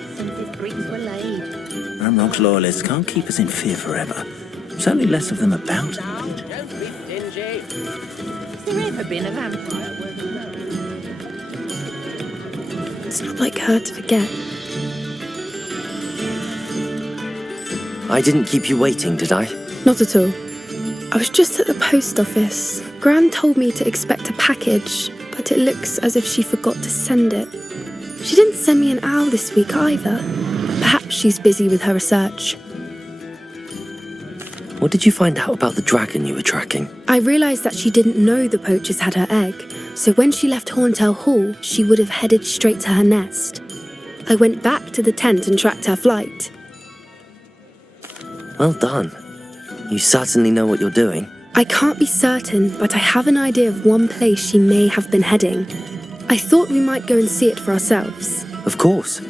not since his bricks were laid. Ramrock's loyalists can't keep us in fear forever. Certainly less of them about. Now, don't be stingy. Has there ever been a vampire worth knowing? It's not like her to forget. I didn't keep you waiting, did I? Not at all. I was just at the post office. Gran told me to expect a package, but it looks as if she forgot to send it. She didn't send me an owl this week either. Perhaps she's busy with her research. What did you find out about the dragon you were tracking? I realised that she didn't know the poachers had her egg, so when she left Horntail Hall, she would have headed straight to her nest. I went back to the tent and tracked her flight. Well done. You certainly know what you're doing. I can't be certain, but I have an idea of one place she may have been heading. I thought we might go and see it for ourselves. Of course.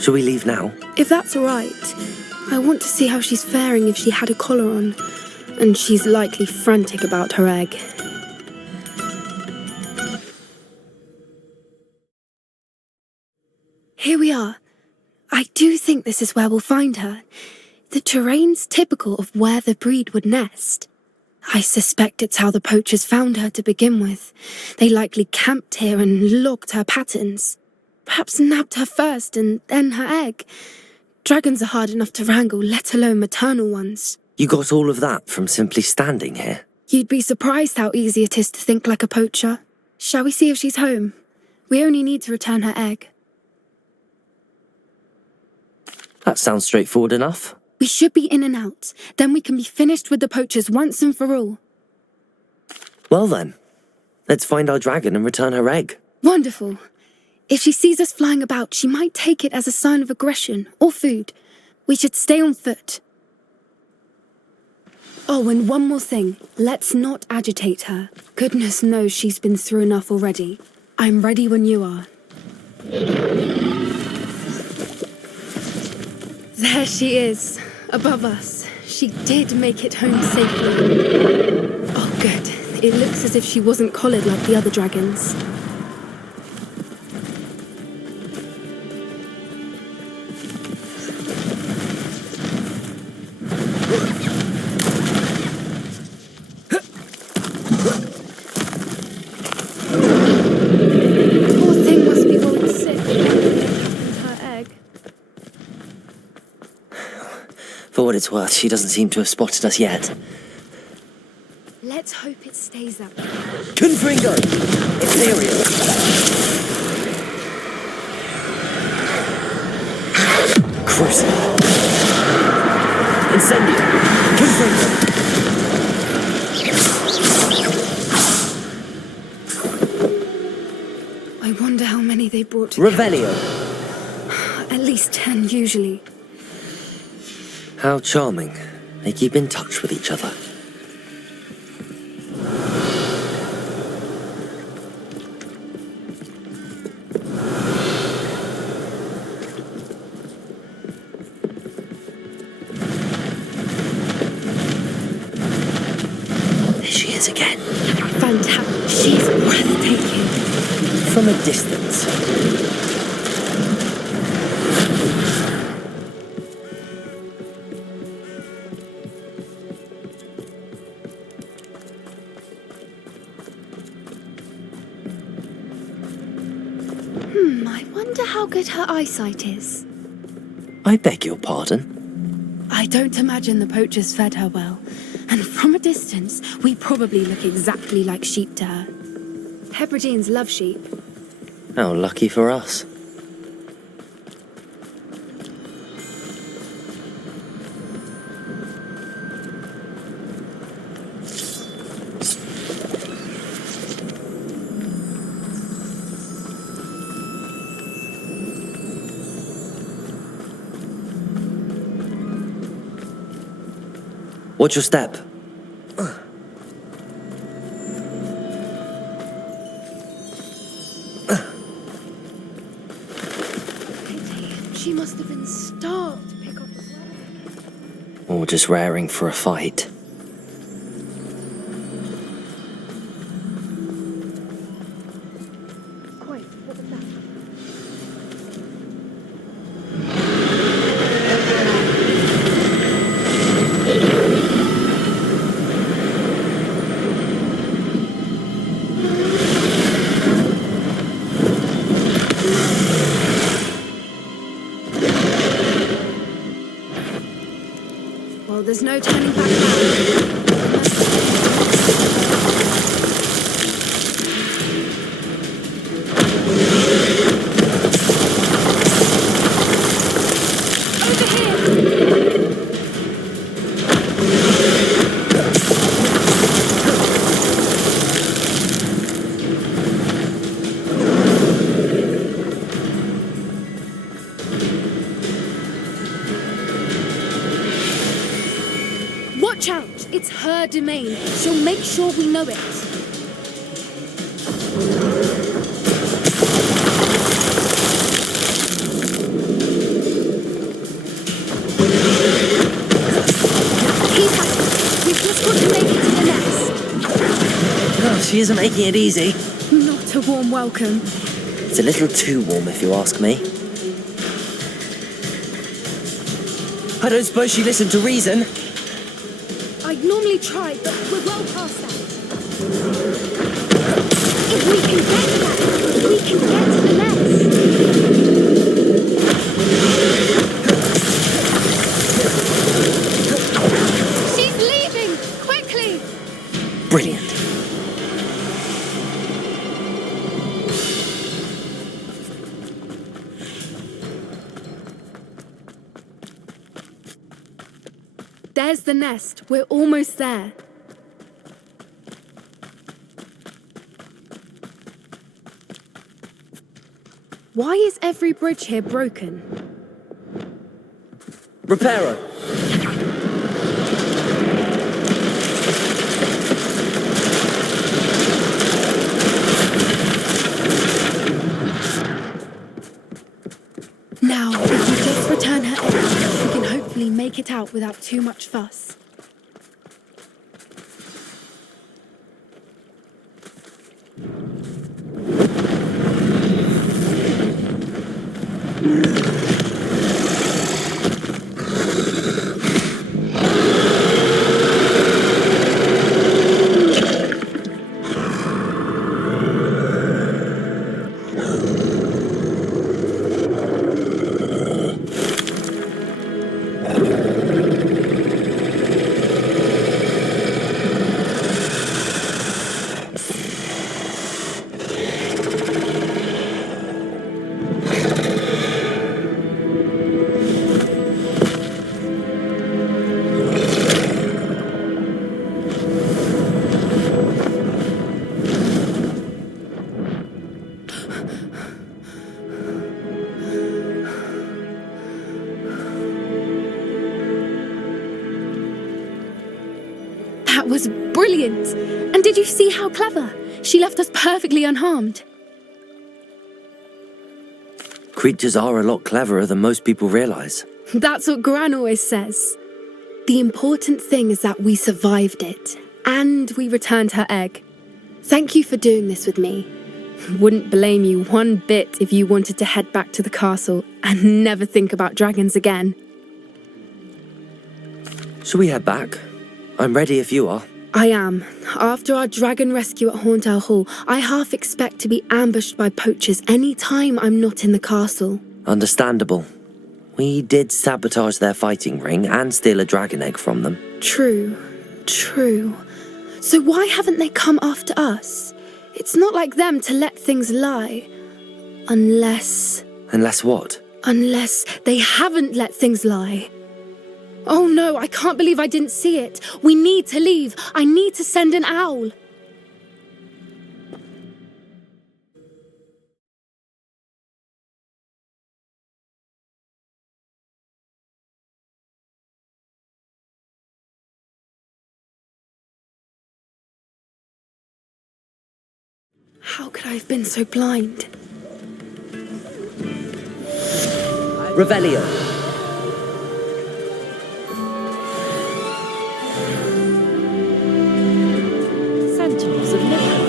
Shall we leave now? If that's all right. I want to see how she's faring if she had a collar on. And she's likely frantic about her egg. Here we are. I do think this is where we'll find her. The terrain's typical of where the breed would nest. I suspect it's how the poachers found her to begin with. They likely camped here and logged her patterns. Perhaps nabbed her first and then her egg. Dragons are hard enough to wrangle, let alone maternal ones. You got all of that from simply standing here? You'd be surprised how easy it is to think like a poacher. Shall we see if she's home? We only need to return her egg. That sounds straightforward enough. We should be in and out. Then we can be finished with the poachers once and for all. Well then, let's find our dragon and return her egg. Wonderful. If she sees us flying about, she might take it as a sign of aggression or food. We should stay on foot. Oh, and one more thing. Let's not agitate her. Goodness knows she's been through enough already. I'm ready when you are. There she is, above us. She did make it home safely. Oh, good. It looks as if she wasn't collared like the other dragons. Poor thing must be falling sick. Her egg. For what it's worth, she doesn't seem to have spotted us yet. Let's hope it stays that way. Confringo! Ethereal! Crucible! Incendio! Confringo! I wonder how many they brought to Revelio! At least 10 usually. How charming. They keep in touch with each other. There she is again. Fantastic. She's breathtaking. From a distance. I wonder how good her eyesight is. I beg your pardon? I don't imagine the poachers fed her well. And from a distance, we probably look exactly like sheep to her. Hebrideans love sheep. How lucky for us. Watch your step. Pity. She must have been starved to pick up the flower. Or just raring for a fight. Quite. What was that? Well, there's no turning back now. Watch out! It's her domain. She'll make sure we know it. Keep at it. We've just got to make it to the nest. Oh, she isn't making it easy. Not a warm welcome. It's a little too warm, if you ask me. I don't suppose she listened to reason. I'd normally try, but we're well past that. If we can get to that, we can get to the nest. She's leaving! Quickly! Brilliant. There's the nest. We're almost there. Why is every bridge here broken? Reparo. Now, if we just return her egg, we can hopefully make it out without too much fuss. That was brilliant! And did you see how clever? She left us perfectly unharmed. Creatures are a lot cleverer than most people realise. That's what Gran always says. The important thing is that we survived it, and we returned her egg. Thank you for doing this with me. Wouldn't blame you one bit if you wanted to head back to the castle and never think about dragons again. Shall we head back? I'm ready if you are. I am. After our dragon rescue at Hauntow Hall, I half expect to be ambushed by poachers any time I'm not in the castle. Understandable. We did sabotage their fighting ring and steal a dragon egg from them. True. So why haven't they come after us? It's not like them to let things lie. Unless What? Unless they haven't let things lie. Oh no, I can't believe I didn't see it. We need to leave. I need to send an owl. How could I have been so blind? Revelio. Sentinels of Liverpool.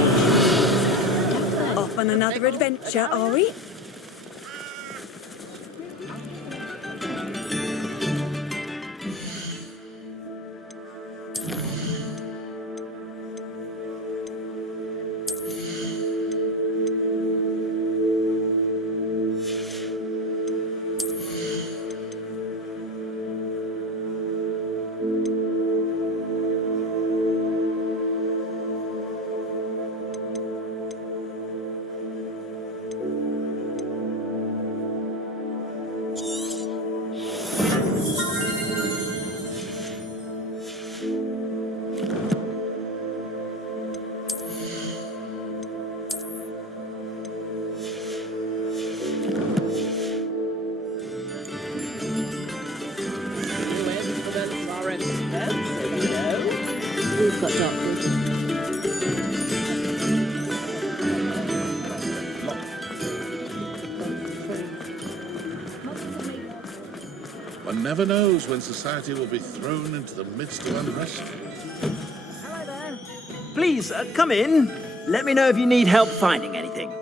Off on another adventure, are we? I've got doctors. One never knows when society will be thrown into the midst of unrest. Hello there. Please, come in. Let me know if you need help finding anything.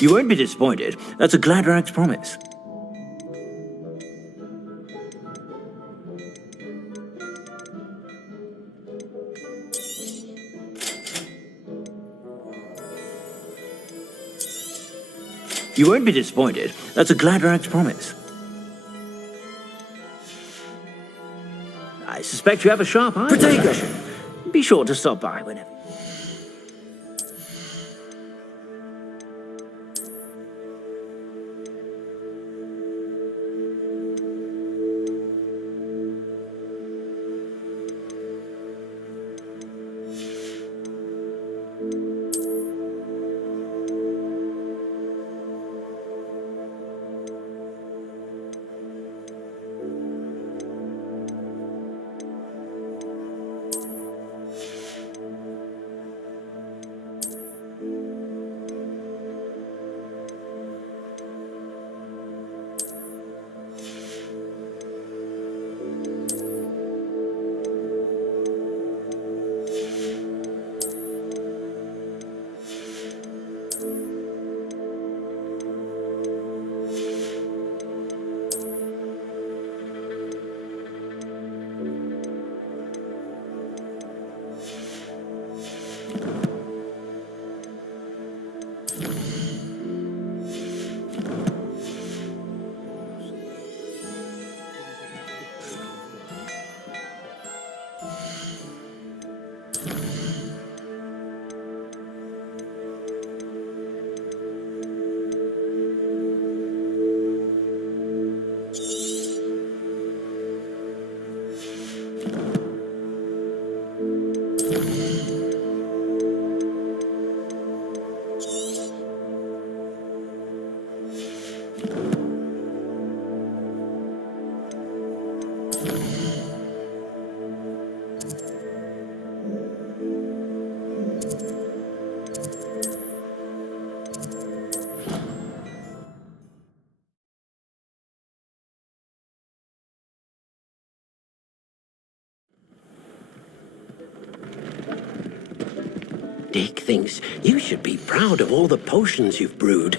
You won't be disappointed. That's a Gladrag's promise. You won't be disappointed. That's a Gladrag's promise. I suspect you have a sharp eye. Protego! Be sure to stop by whenever. Dick thinks you should be proud of all the potions you've brewed.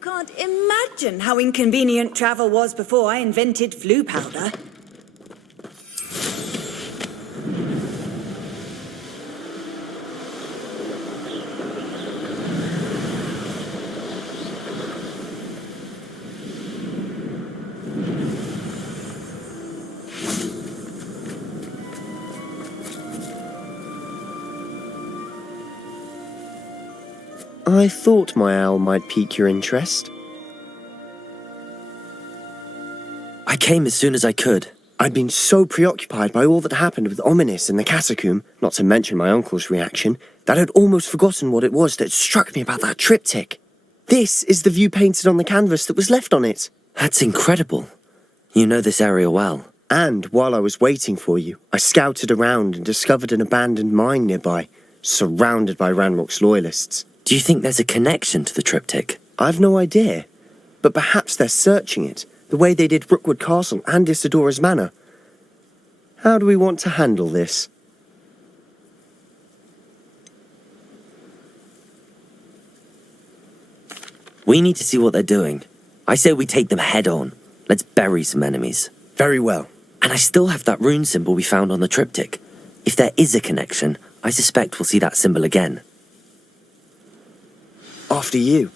can't imagine how inconvenient travel was before I invented flu powder. I thought my owl might pique your interest. I came as soon as I could. I'd been so preoccupied by all that happened with Ominis in the catacomb, not to mention my uncle's reaction, that I'd almost forgotten what it was that struck me about that triptych. This is the view painted on the canvas that was left on it. That's incredible. You know this area well. And while I was waiting for you, I scouted around and discovered an abandoned mine nearby, surrounded by Ranrock's loyalists. Do you think there's a connection to the triptych? I've no idea, but perhaps they're searching it, the way they did Rookwood Castle and Isidora's Manor. How do we want to handle this? We need to see what they're doing. I say we take them head on. Let's bury some enemies. Very well. And I still have that rune symbol we found on the triptych. If there is a connection, I suspect we'll see that symbol again. After you.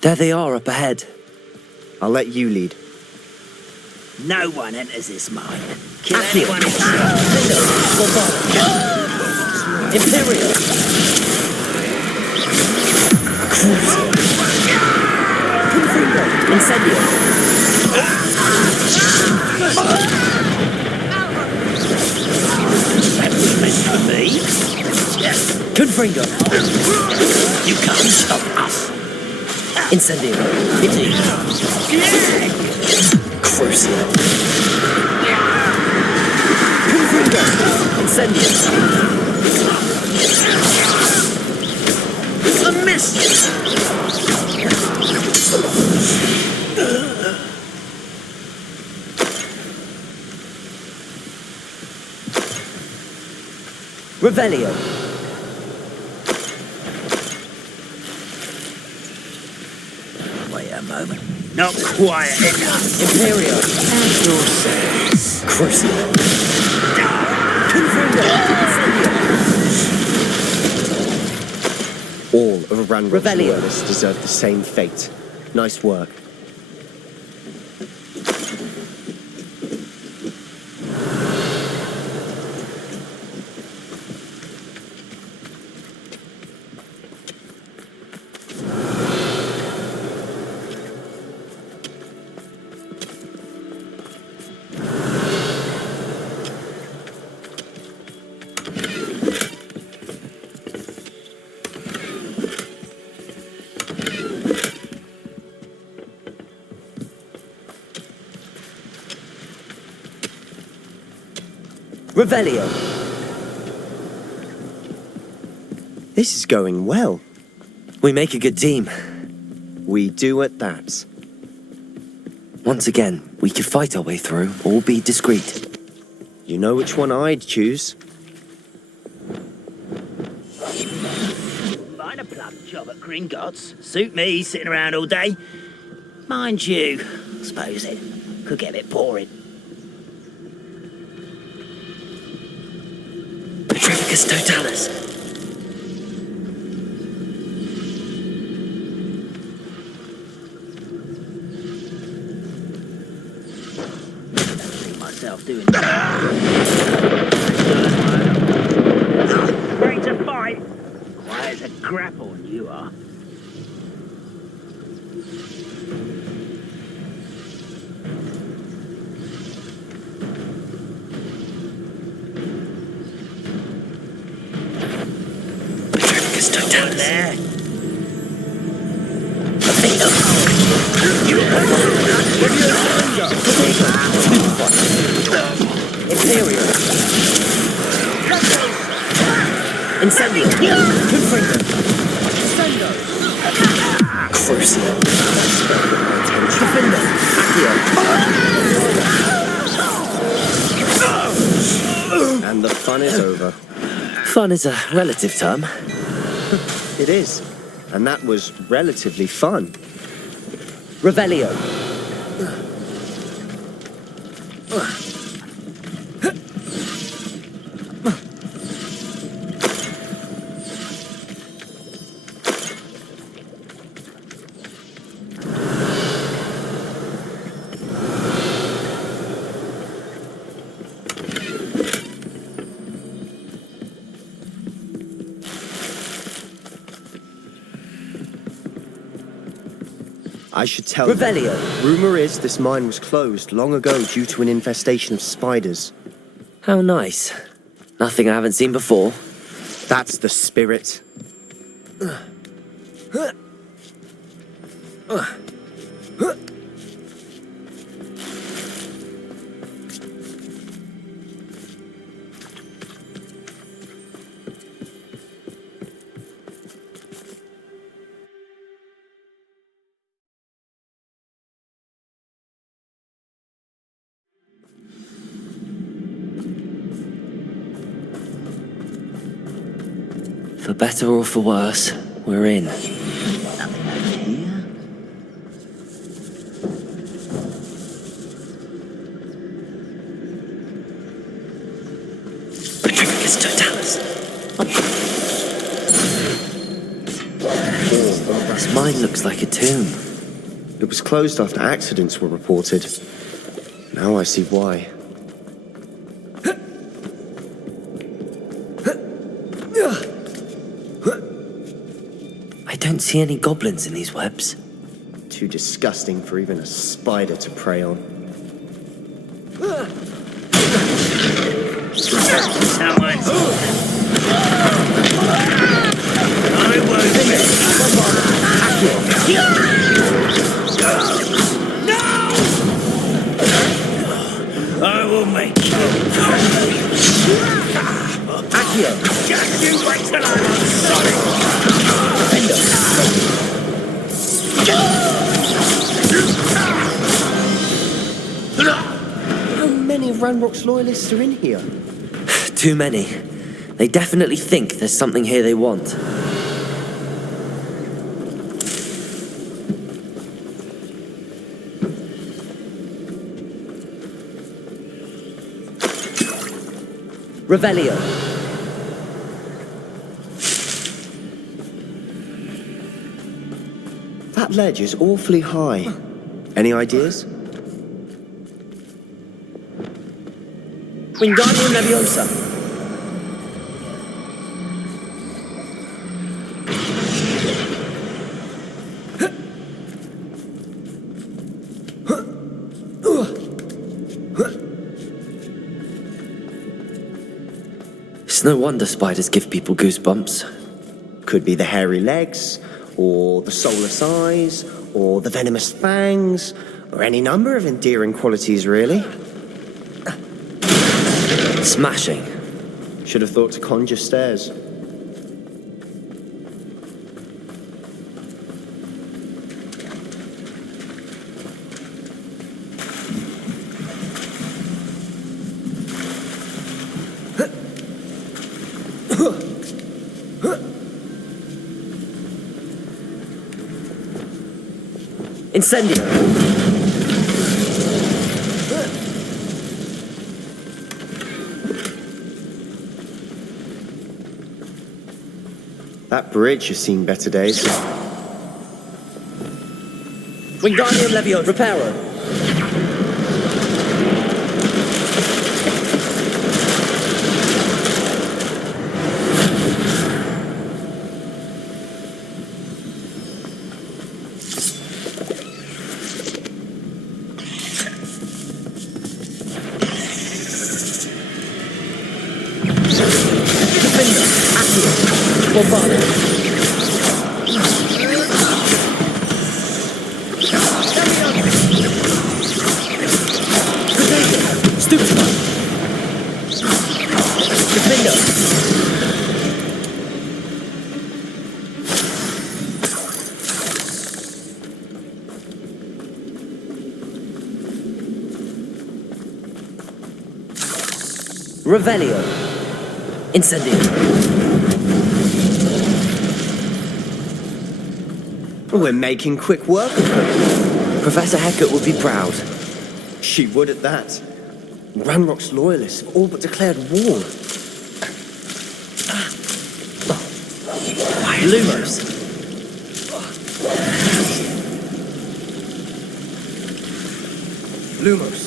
There they are up ahead. I'll let you lead. No one enters this mine. Kill Accio. anyone in sight. Imperial. Incendio. Confringo. You can't stop us. Incendio. Crucio. Confringo. Incendio. A miss. Revelio. Wait a moment. Not quiet enough. Imperio. At your service. Crucio. All of Ranrock's Revelio. loyalists deserve the same fate. Nice work. Revelio. This is going well. We make a good team. We do at that. Once again, we could fight our way through or be discreet. You know which one I'd choose. Minor plum job at Gringotts. Suit me, sitting around all day. Mind you, I suppose it could get a bit boring. Petrificus totalis. See myself doing that. Ready to fight? Quiet as a grapple, you are. Petrificus totalis. There. Imperial. Incendio. Confringo. Crucio. Defender. Accio. And the fun is over. Fun is a relative term. It is. And that was relatively fun. Revelio. I should tell you. Revelio. Rumor is this mine was closed long ago due to an infestation of spiders. How nice. Nothing I haven't seen before. That's the spirit. For better or for worse, we're in. Nothing over here. Patricus totalis. This mine looks like a tomb. It was closed after accidents were reported. Now I see why. I don't see any goblins in these webs. Too disgusting for even a spider to prey on. Someone's I won't. I will make you. Accio. Just you wait till I'm sorry. How many of Ranrock's loyalists are in here? Too many. They definitely think there's something here they want. Revelio. That ledge is awfully high. Any ideas? Wingardium Leviosa. It's no wonder spiders give people goosebumps. Could be the hairy legs, or the soulless eyes, or the venomous fangs, or any number of endearing qualities, really. Smashing. Should have thought to conjure stairs. Incendio. That bridge has seen better days. Wingardium Leviosa. Reparo. Revelio. Incendio. We're making quick work of her. Professor Hecat would be proud. She would at that. Ranrock's loyalists have all but declared war. Lumos. Lumos.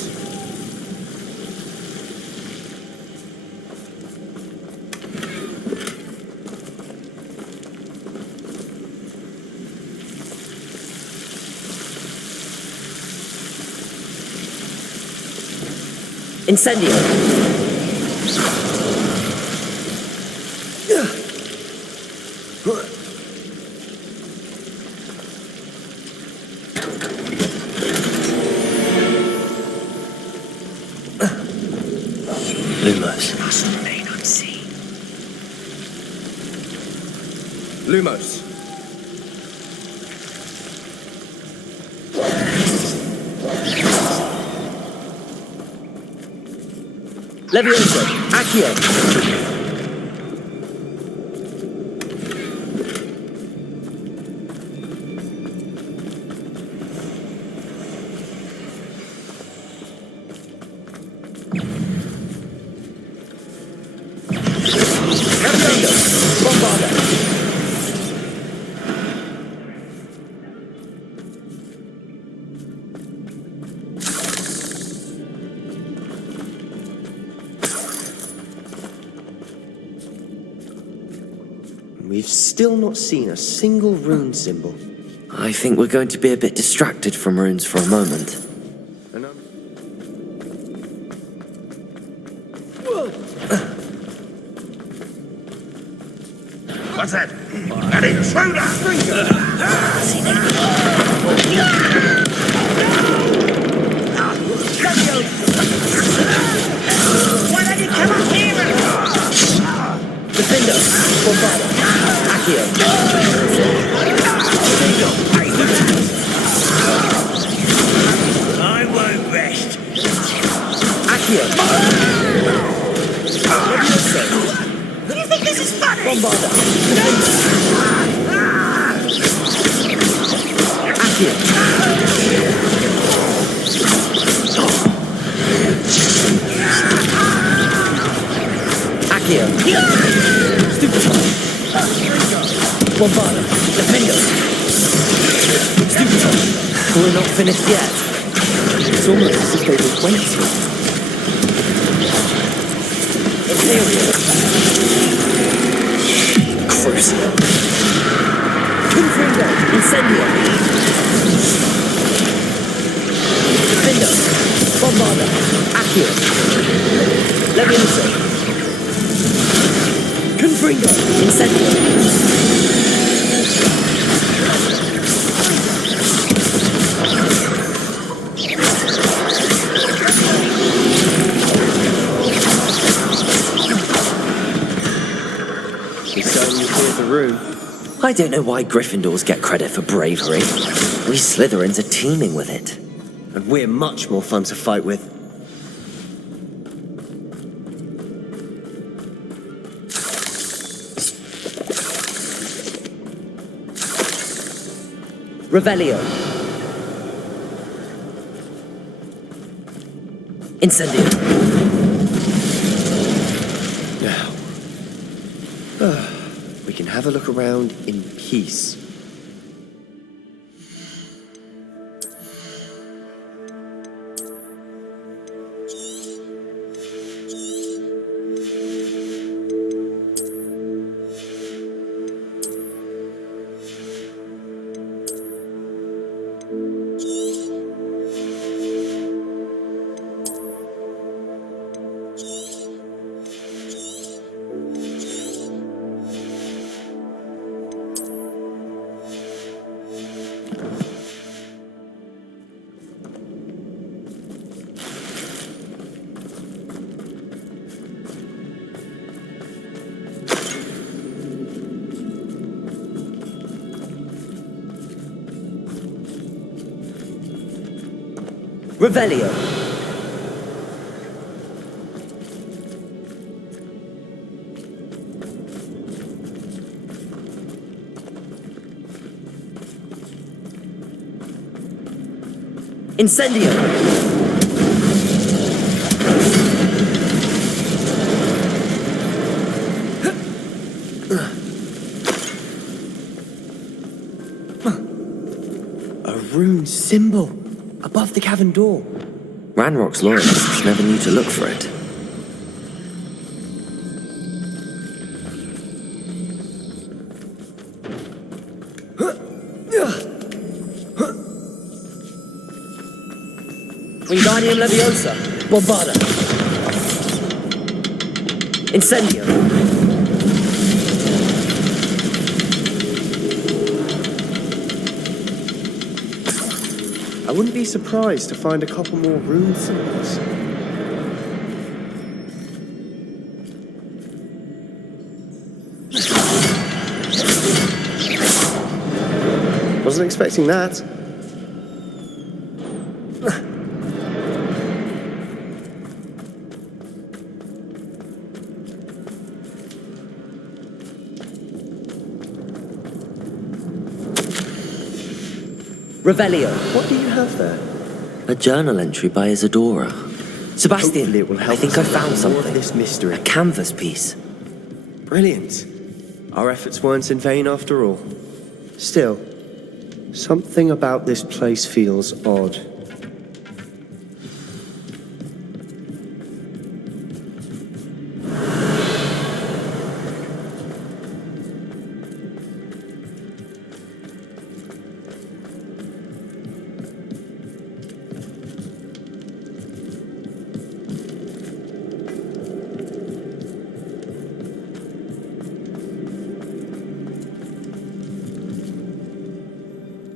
Incendio. Lumos. Must remain unseen. Lumos. Levioso. Accio. We've still not seen a single rune symbol. I think we're going to be a bit distracted from runes for a moment. And What's that? Ready, slow down! Why don't you come up here? Defendo. Bombado. Accio. I won't rest. Accio. You think this is funny? Bombada. Accio. Accio. Stupid. Bombada. Defendo. Stupid. We're not finished yet. it's almost as if they were waiting. Imperial. Crucible. Confringo. Incendio. Defendo. Bombada. Accio. Levioso. Confringo. Incendio. We certainly cleared the room. I don't know why Gryffindors get credit for bravery. We Slytherins are teeming with it. And we're much more fun to fight with. Revelio. Incendio. Now, we can have a look around in peace. Revelio. Incendio! A rune symbol above the cavern door. Ranrock's loyalists never knew to look for it. Wingardium Leviosa! Bombarda! Incendio! I wouldn't be surprised to find a couple more rune symbols. Wasn't expecting that. Revelio! What do you have there? A journal entry by Isadora. Sebastian, Hopefully it will help I think us I found solve something. this mystery. A canvas piece. Brilliant. Our efforts weren't in vain after all. Still, something about this place feels odd.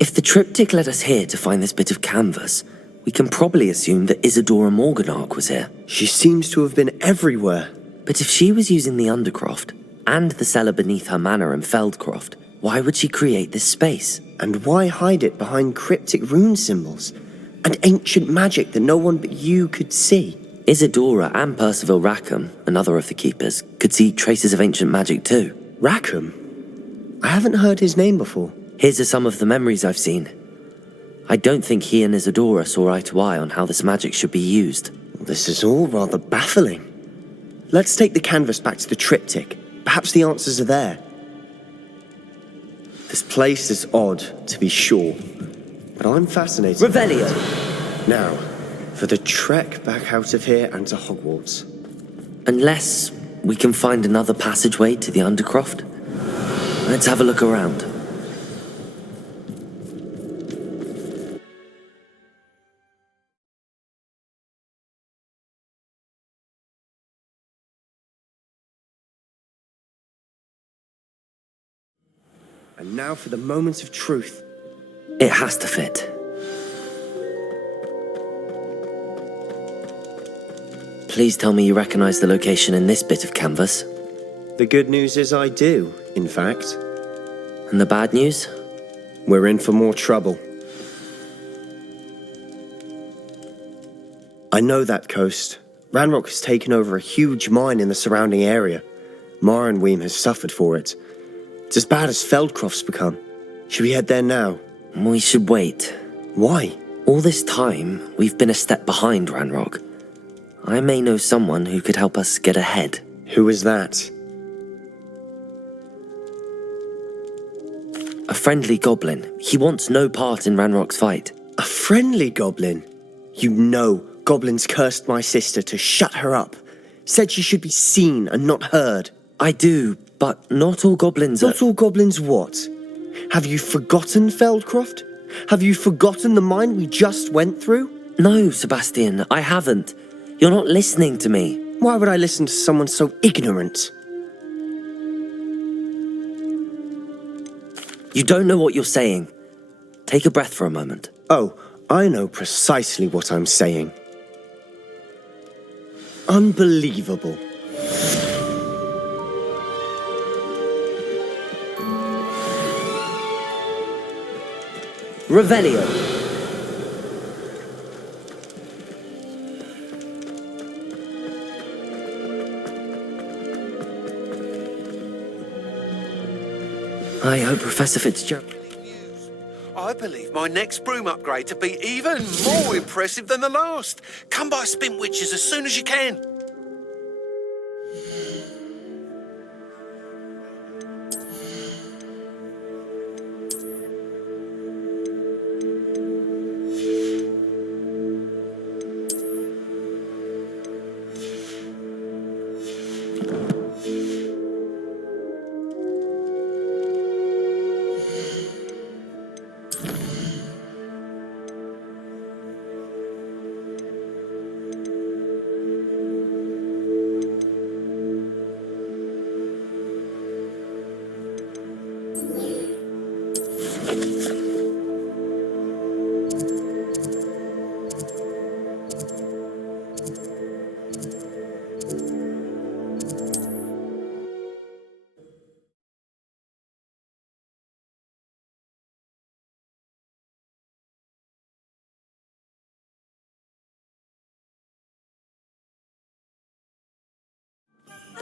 If the triptych led us here to find this bit of canvas, we can probably assume that Isadora Morganark was here. She seems to have been everywhere. But if she was using the Undercroft, and the cellar beneath her manor in Feldcroft, why would she create this space? And why hide it behind cryptic rune symbols? And ancient magic that no one but you could see? Isadora and Percival Rackham, another of the keepers, could see traces of ancient magic too. Rackham? I haven't heard his name before. Here's some of the memories I've seen. I don't think he and Isadora saw eye to eye on how this magic should be used. This is all rather baffling. Let's take the canvas back to the triptych. Perhaps the answers are there. This place is odd, to be sure, but I'm fascinated. Revelio! Now, for the trek back out of here and to Hogwarts. Unless we can find another passageway to the Undercroft. Let's have a look around. And now for the moment of truth. It has to fit. Please tell me you recognize the location in this bit of canvas. The good news is I do, in fact. And the bad news? We're in for more trouble. I know that coast. Ranrock has taken over a huge mine in the surrounding area. Marenweem has suffered for it. It's as bad as Feldcroft's become. Should we head there now? We should wait. Why? All this time, we've been a step behind Ranrock. I may know someone who could help us get ahead. Who is that? A friendly goblin. He wants no part in Ranrock's fight. A friendly goblin? You know, goblins cursed my sister to shut her up. Said she should be seen and not heard. I do, but not all goblins are... Not all goblins what? Have you forgotten Feldcroft? Have you forgotten the mine we just went through? No, Sebastian, I haven't. You're not listening to me. Why would I listen to someone so ignorant? You don't know what you're saying. Take a breath for a moment. Oh, I know precisely what I'm saying. Unbelievable. Revelio. I hope Professor Fitzgerald... I believe my next broom upgrade to be even more impressive than the last. Come by Spintwitches as soon as you can.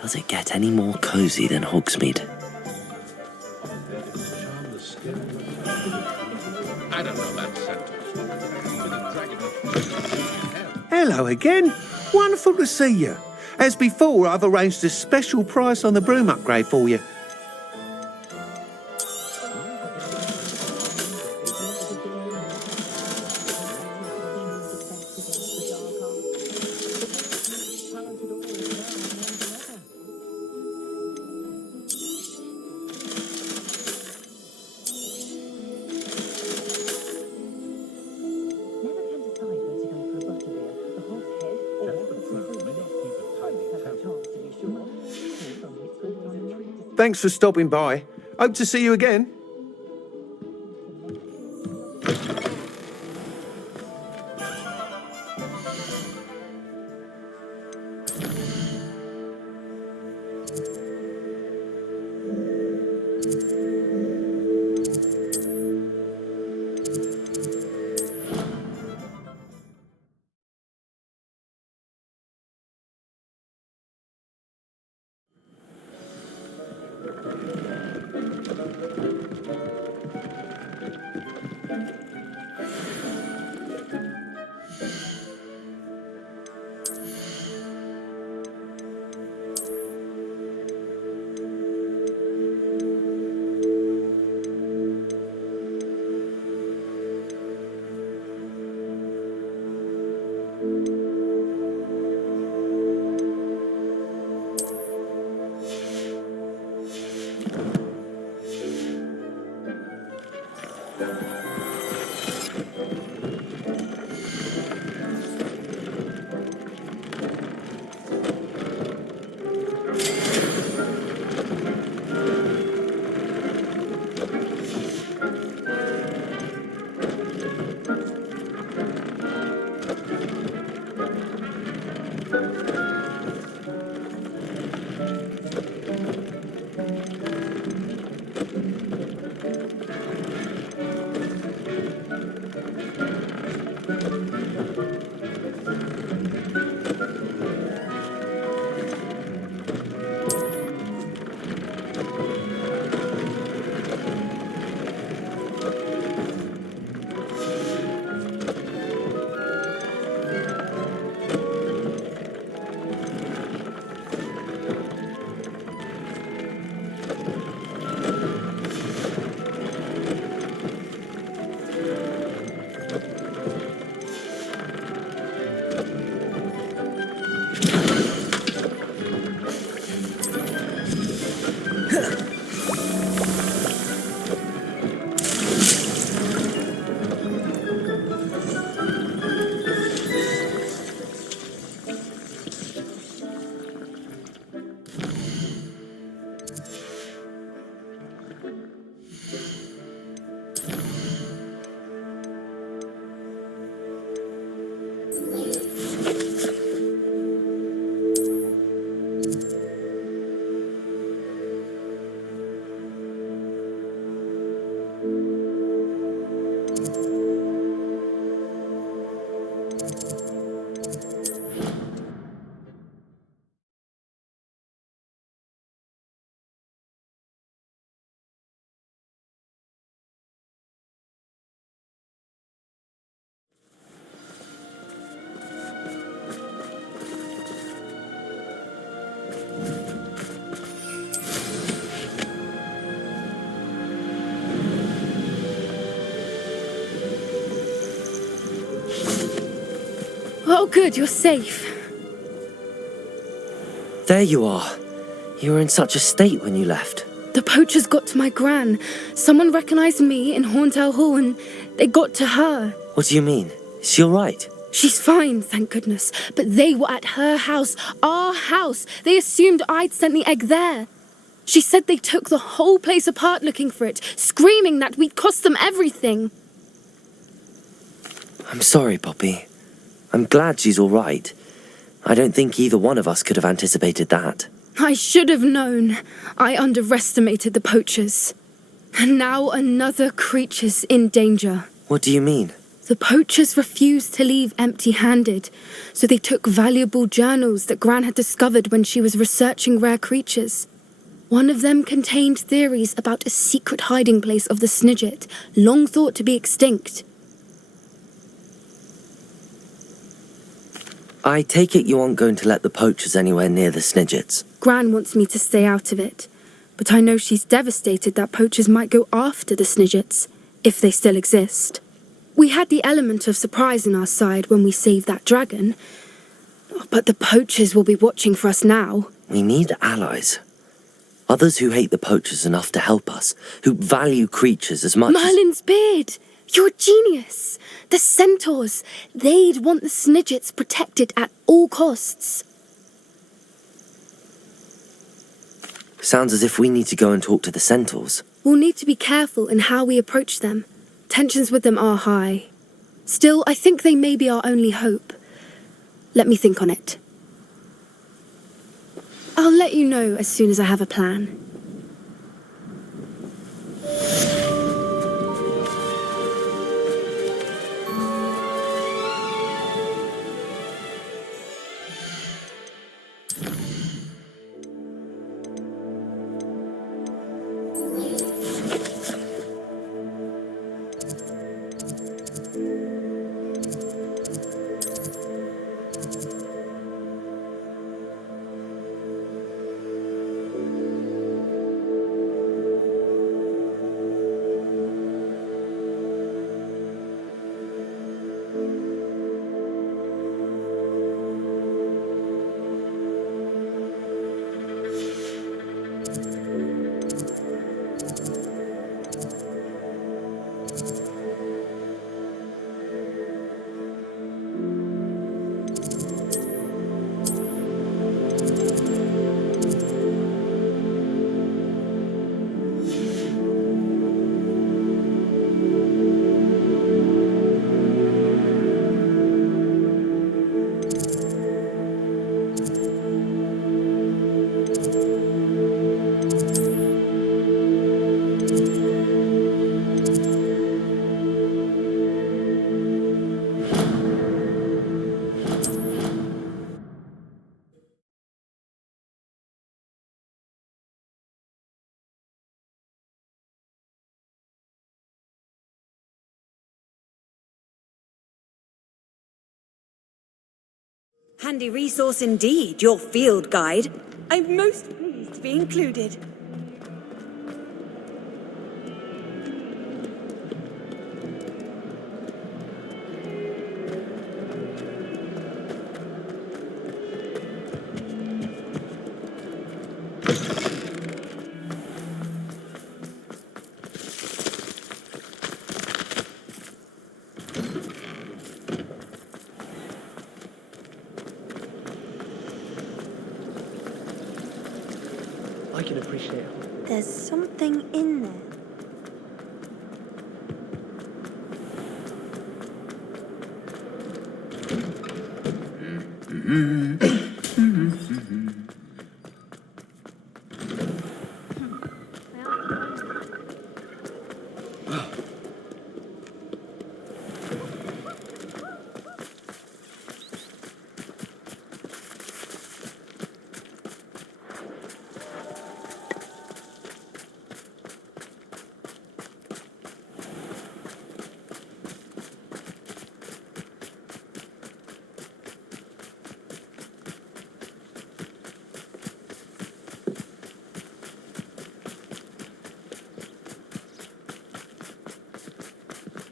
Does it get any more cosy than Hogsmeade? I don't know about sentiment. Hello again. Wonderful to see you. As before, I've arranged a special price on the broom upgrade for you. Thanks for stopping by. Hope to see you again. good, you're safe. There you are. You were in such a state when you left. The poachers got to my gran. Someone recognized me in Horntail Hall and they got to her. What do you mean? Is she all right? She's fine, thank goodness. But they were at her house, our house. They assumed I'd sent the egg there. She said they took the whole place apart looking for it, screaming that we'd cost them everything. I'm sorry, Poppy. I'm glad she's all right. I don't think either one of us could have anticipated that. I should have known. I underestimated the poachers. And now another creature's in danger. What do you mean? The poachers refused to leave empty-handed, so they took valuable journals that Gran had discovered when she was researching rare creatures. One of them contained theories about a secret hiding place of the Snidget, long thought to be extinct. I take it you aren't going to let the poachers anywhere near the Snidgets. Gran wants me to stay out of it, but I know she's devastated that poachers might go after the Snidgets, if they still exist. We had the element of surprise on our side when we saved that dragon, but the poachers will be watching for us now. We need allies. Others who hate the poachers enough to help us, who value creatures as much Merlin's beard! You're a genius! The centaurs! They'd want the Snidgets protected at all costs. Sounds as if we need to go and talk to the centaurs. We'll need to be careful in how we approach them. Tensions with them are high. Still, I think they may be our only hope. Let me think on it. I'll let you know as soon as I have a plan. Handy resource indeed, your field guide. I'm most pleased to be included. I can appreciate it. There's something in there.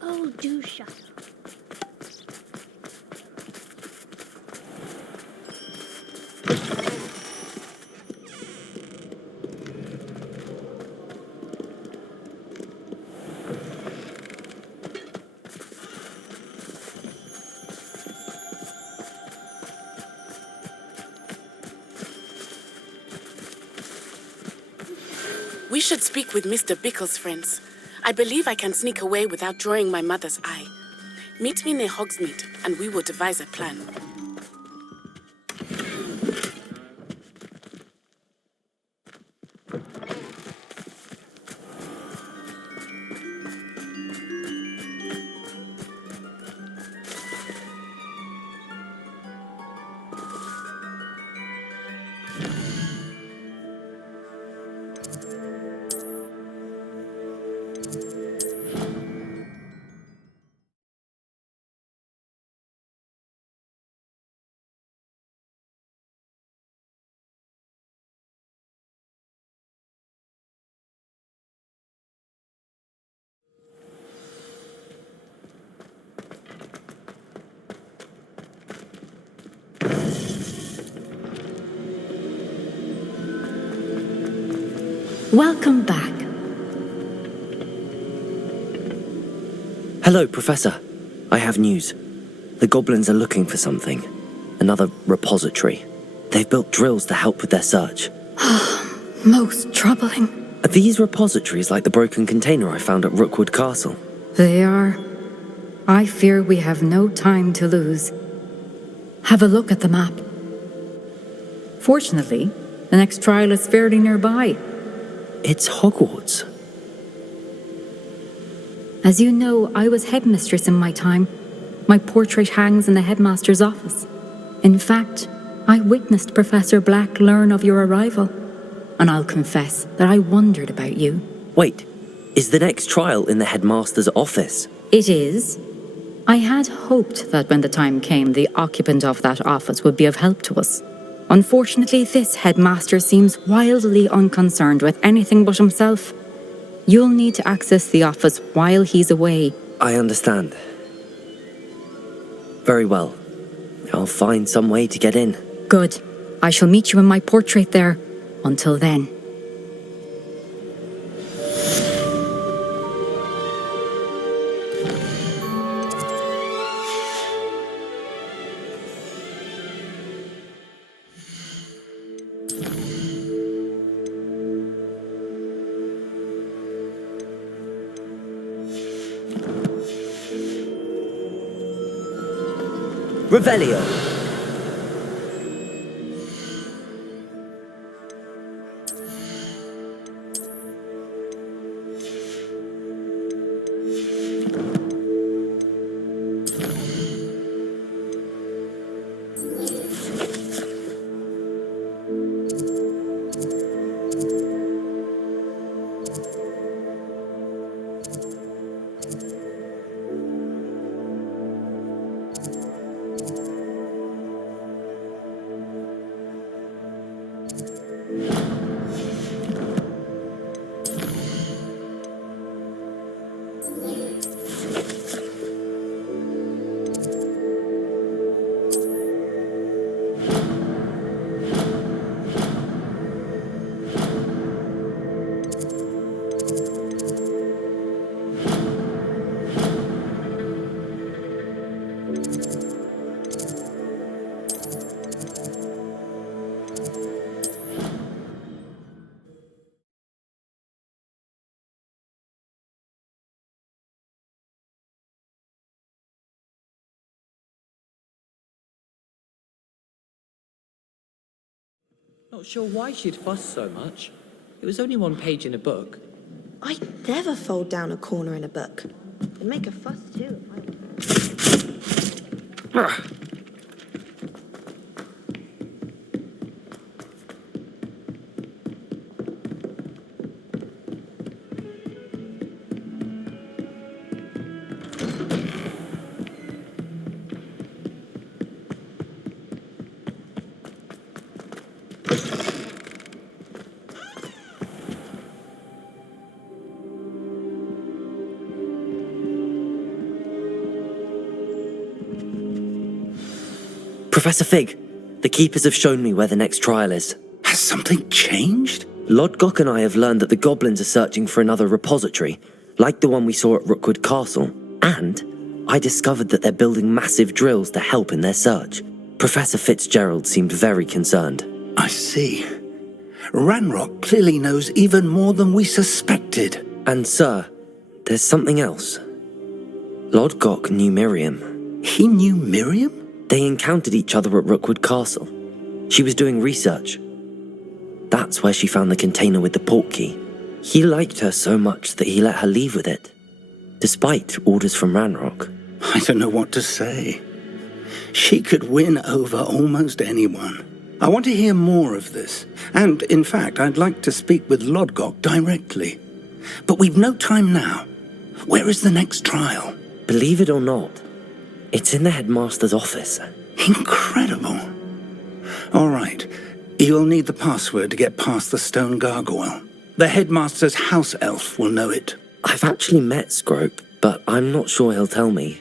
Oh, do shut up. We should speak with Mr. Bickle's friends. I believe I can sneak away without drawing my mother's eye. Meet me near Hogsmeade, and we will devise a plan. Welcome back. Hello, Professor. I have news. The goblins are looking for something. Another repository. They've built drills to help with their search. Most troubling. Are these repositories like the broken container I found at Rookwood Castle? They are. I fear we have no time to lose. Have a look at the map. Fortunately, the next trial is fairly nearby. It's Hogwarts. As you know, I was headmistress in my time. My portrait hangs in the headmaster's office. In fact, I witnessed Professor Black learn of your arrival. And I'll confess that I wondered about you. Wait, is the next trial in the headmaster's office? It is. I had hoped that when the time came, the occupant of that office would be of help to us. Unfortunately, this headmaster seems wildly unconcerned with anything but himself. You'll need to access the office while he's away. I understand. Very well. I'll find some way to get in. Good. I shall meet you in my portrait there. Until then. Revelio. Not sure why she'd fuss so much. It was only one page in a book. I'd never fold down a corner in a book. It'd make a fuss too if I were. Professor Fig, the Keepers have shown me where the next trial is. Has something changed? Lodgok and I have learned that the goblins are searching for another repository, like the one we saw at Rookwood Castle. And I discovered that they're building massive drills to help in their search. Professor Fitzgerald seemed very concerned. I see. Ranrock clearly knows even more than we suspected. And sir, there's something else. Lodgok knew Miriam. He knew Miriam? They encountered each other at Rookwood Castle. She was doing research. That's where she found the container with the port key. He liked her so much that he let her leave with it, despite orders from Ranrock. I don't know what to say. She could win over almost anyone. I want to hear more of this. And, in fact, I'd like to speak with Lodgok directly. But we've no time now. Where is the next trial? Believe it or not, it's in the headmaster's office. Incredible. All right. You'll need the password to get past the stone gargoyle. The headmaster's house elf will know it. I've actually met Scrope, but I'm not sure he'll tell me.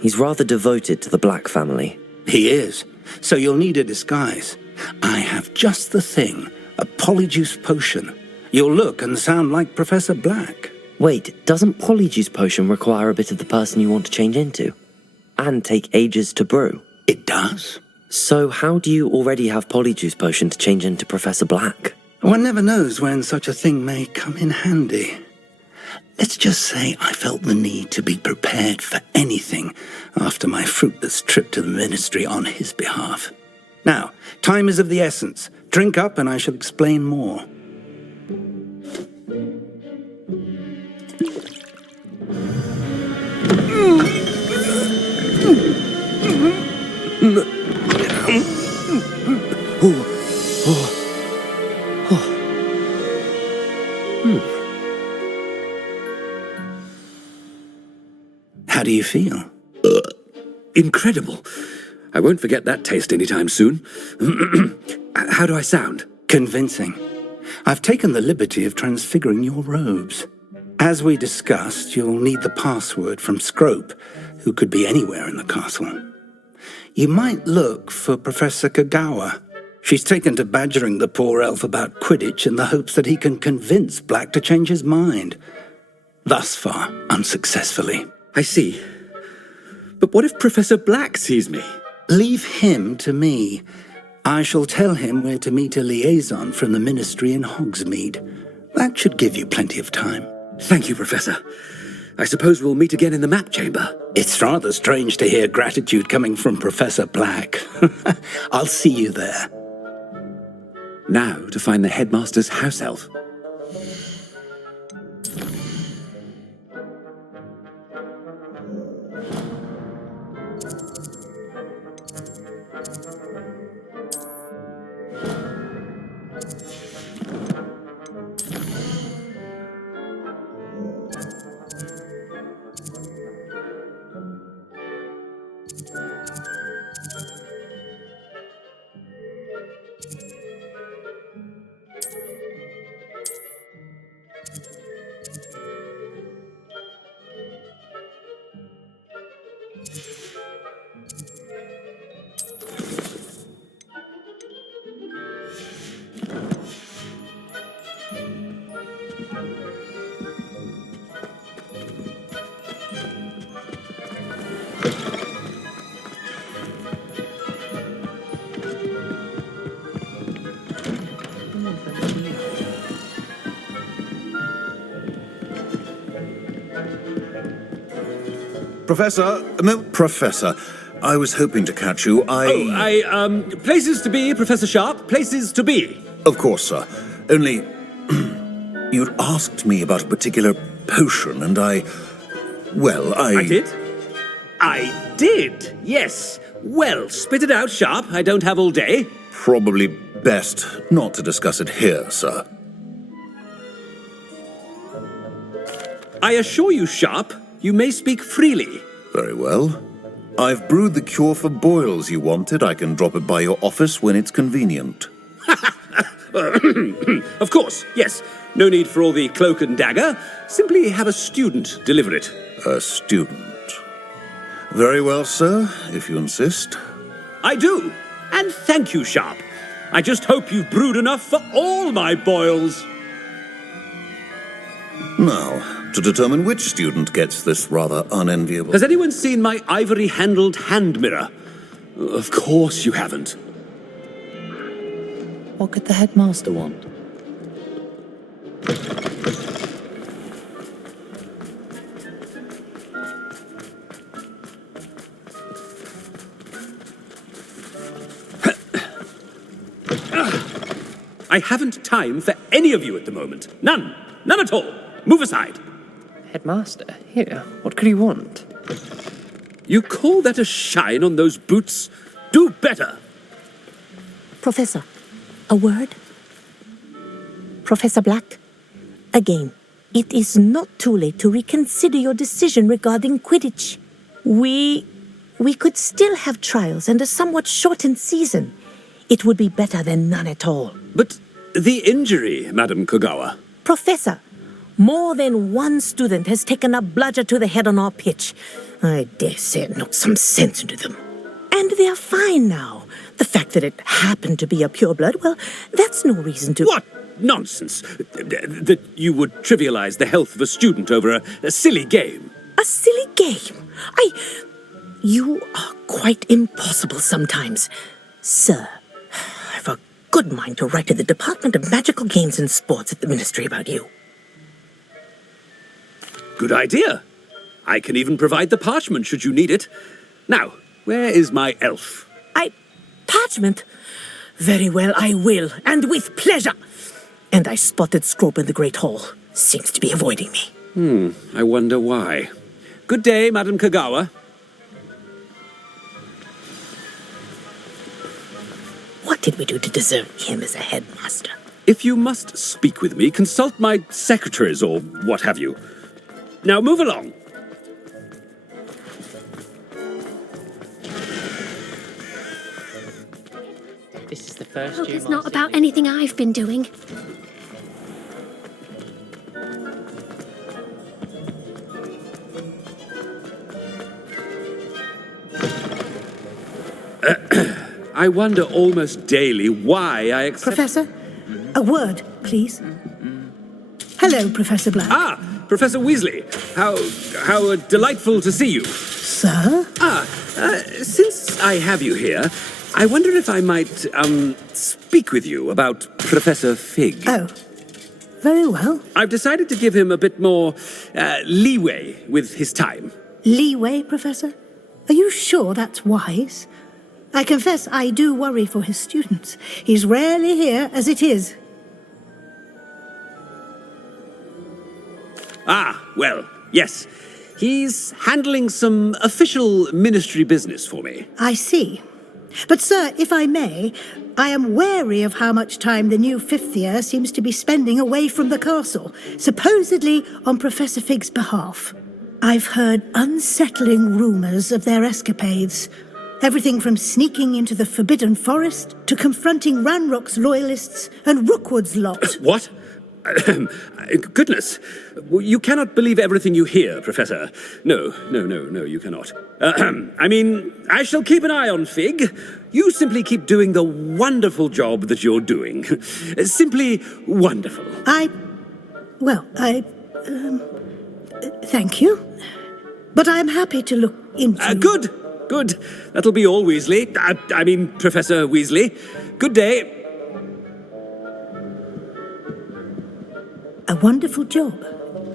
He's rather devoted to the Black family. He is. So you'll need a disguise. I have just the thing. A polyjuice potion. You'll look and sound like Professor Black. Wait, doesn't polyjuice potion require a bit of the person you want to change into? And take ages to brew? It does. So how do you already have polyjuice potion to change into Professor Black? One never knows when such a thing may come in handy. Let's just say I felt the need to be prepared for anything after my fruitless trip to the ministry on his behalf. Now, time is of the essence. Drink up and I shall explain more. How do you feel? Incredible. I won't forget that taste anytime soon. How do I sound? Convincing. I've taken the liberty of transfiguring your robes. As we discussed, you'll need the password from Scrope, who could be anywhere in the castle. You might look for Professor Kagawa. She's taken to badgering the poor elf about Quidditch in the hopes that he can convince Black to change his mind. Thus far, unsuccessfully. I see. But what if Professor Black sees me? Leave him to me. I shall tell him where to meet a liaison from the ministry in Hogsmeade. That should give you plenty of time. Thank you, Professor. I suppose we'll meet again in the map chamber. It's rather strange to hear gratitude coming from Professor Black. I'll see you there. Now to find the headmaster's house elf. Professor, I was hoping to catch you. Places to be, Professor Sharp, places to be. Of course, sir. Only, you'd asked me about a particular potion, and I did? I did, yes. Well, spit it out, Sharp. I don't have all day. Probably best not to discuss it here, sir. I assure you, Sharp, you may speak freely. Very well. I've brewed the cure for boils you wanted. I can drop it by your office when it's convenient. Of course, yes. No need for all the cloak and dagger. Simply have a student deliver it. A student. Very well, sir, if you insist. I do. And thank you, Sharp. I just hope you've brewed enough for all my boils. Now, to determine which student gets this rather unenviable... Has anyone seen my ivory-handled hand mirror? Of course you haven't. What could the headmaster want? I haven't time for any of you at the moment. None. None at all. Move aside. Headmaster, here, what could you want? You call that a shine on those boots? Do better. Professor, a word? Professor Black, again, it is not too late to reconsider your decision regarding Quidditch. We could still have trials and a somewhat shortened season. It would be better than none at all. But the injury, Madam Kogawa. Professor, more than one student has taken a bludger to the head on our pitch. I dare say it knocked some sense into them. And they're fine now. The fact that it happened to be a pureblood, well, that's no reason to... What nonsense! That you would trivialize the health of a student over a silly game. A silly game? You are quite impossible sometimes. Sir, I've a good mind to write to the Department of Magical Games and Sports at the Ministry about you. Good idea. I can even provide the parchment should you need it. Now, where is my elf? Parchment? Very well, I will, and with pleasure. And I spotted Scrope in the Great Hall. Seems to be avoiding me. I wonder why. Good day, Madam Kogawa. What did we do to deserve him as a headmaster? If you must speak with me, consult my secretaries or what have you. Now move along. This is the first Hope year. it's not about anything I've been doing. I wonder almost daily why I accept... Professor, a word, please. Hello, Professor Black. Ah, Professor Weasley. How delightful to see you. Sir? Since I have you here, I wonder if I might, speak with you about Professor Fig. Oh, very well. I've decided to give him a bit more, leeway with his time. Leeway, Professor? Are you sure that's wise? I confess I do worry for his students. He's rarely here as it is. Ah, well, yes. He's handling some official ministry business for me. I see. But, sir, if I may, I am wary of how much time the new fifth year seems to be spending away from the castle, supposedly on Professor Fig's behalf. I've heard unsettling rumours of their escapades. Everything from sneaking into the Forbidden Forest to confronting Ranrock's loyalists and Rookwood's lot. What? Goodness. You cannot believe everything you hear, Professor. No, you cannot. I mean, I shall keep an eye on Fig. You simply keep doing the wonderful job that you're doing. Simply wonderful. Thank you. But I'm happy to look into... Good. That'll be all, Weasley. I mean, Professor Weasley. Good day. A wonderful job.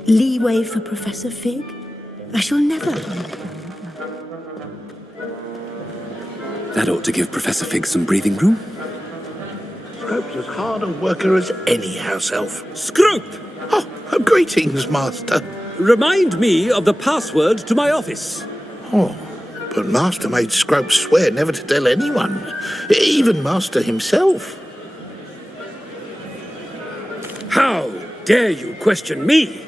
Leeway for Professor Fig. I shall never... That ought to give Professor Fig some breathing room. Scrope's as hard a worker as any house elf. Scrope! Oh, greetings, Master. Remind me of the password to my office. Oh, but Master made Scrope swear never to tell anyone, even Master himself. How dare you question me?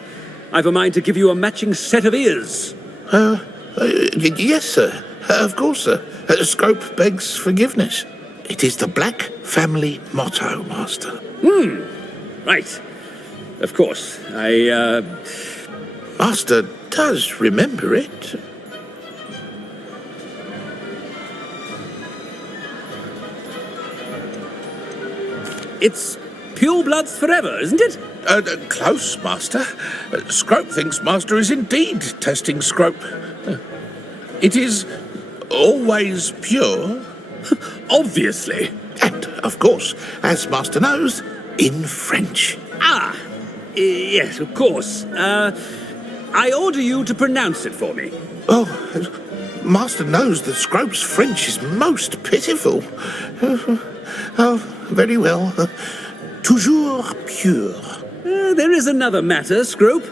I've a mind to give you a matching set of ears. Yes, sir. Of course, sir. Scrope begs forgiveness. It is the Black family motto, Master. Right. Of course. Master does remember it. It's pure bloods forever, isn't it? Close, Master. Scrope thinks Master is indeed testing Scrope. It is always pure. Obviously. And, of course, as Master knows, in French. Ah, Yes, of course. I order you to pronounce it for me. Oh, Master knows that Scrope's French is most pitiful. Oh, very well. Toujours pure. There is another matter, Scrope.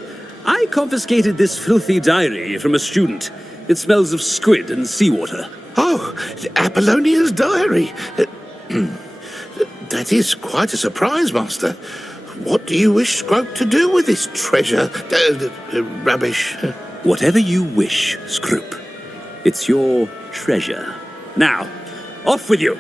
I confiscated this filthy diary from a student. It smells of squid and seawater. Oh, Apollonia's diary. That is quite a surprise, Master. What do you wish Scrope to do with this treasure? Rubbish. Whatever you wish, Scrope. It's your treasure. Now, off with you.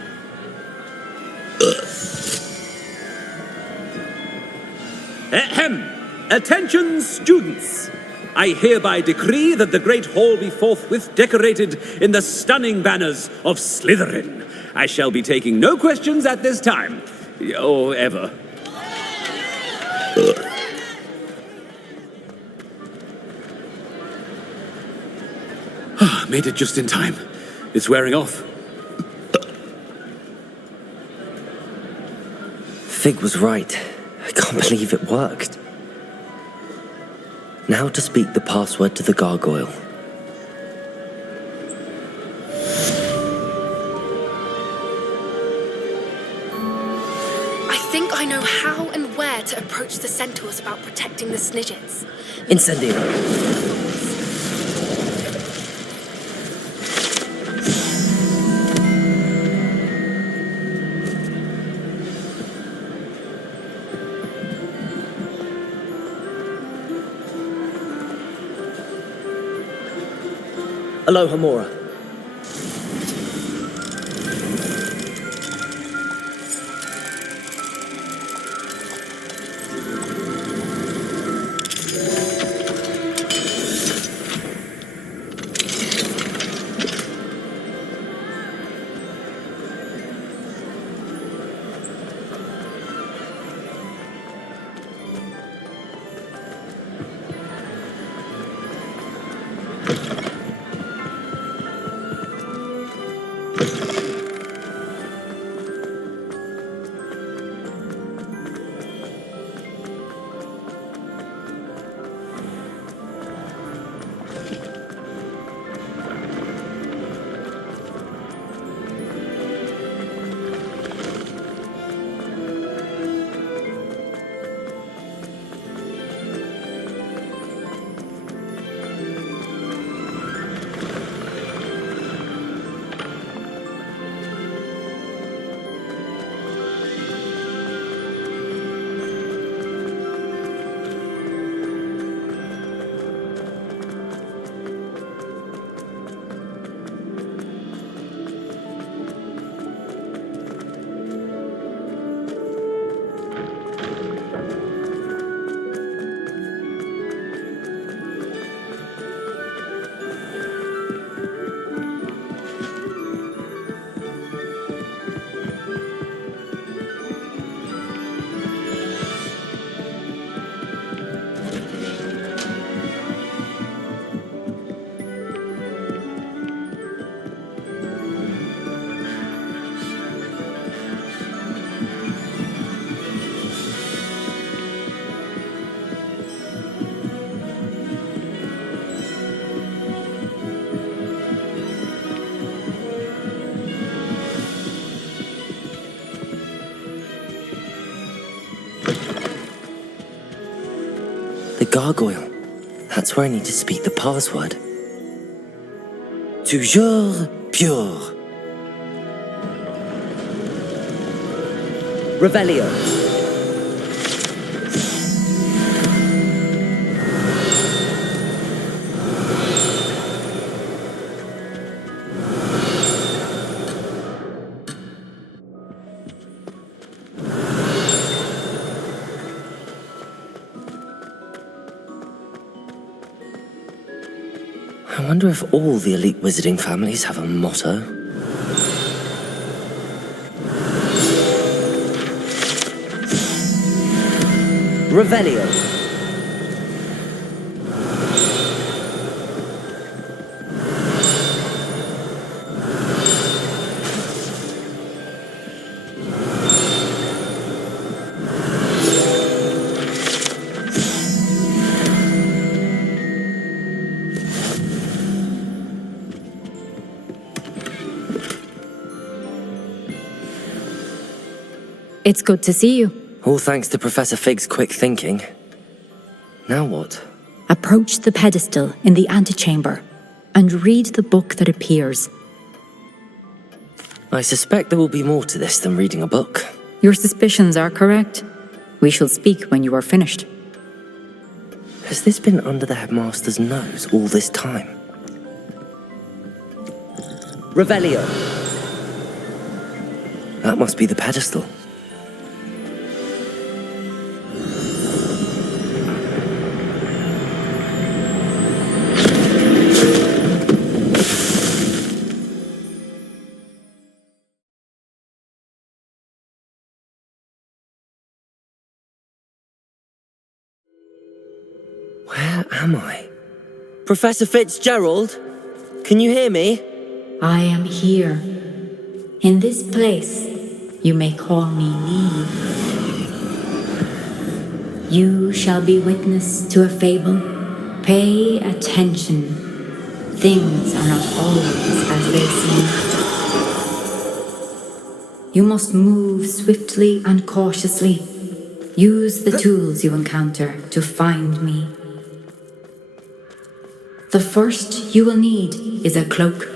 Ahem! Attention, students! I hereby decree that the Great Hall be forthwith decorated in the stunning banners of Slytherin. I shall be taking no questions at this time. Or ever. Made it just in time. It's wearing off. Fig was right. I can't believe it worked. Now to speak the password to the gargoyle. I think I know how and where to approach the centaurs about protecting the Snidgets. Incendio. Aloha Mora. The gargoyle. That's where I need to speak the password. Toujours pure. Revelio. I wonder if all the elite wizarding families have a motto. Revelio. It's good to see you. All thanks to Professor Fig's quick thinking. Now what? Approach the pedestal in the antechamber and read the book that appears. I suspect there will be more to this than reading a book. Your suspicions are correct. We shall speak when you are finished. Has this been under the headmaster's nose all this time? Revelio. That must be the pedestal. Where am I? Professor Fitzgerald? Can you hear me? I am here. In this place, you may call me Neve. You shall be witness to a fable. Pay attention. Things are not always as they seem. You must move swiftly and cautiously. Use the tools you encounter to find me. The first you will need is a cloak.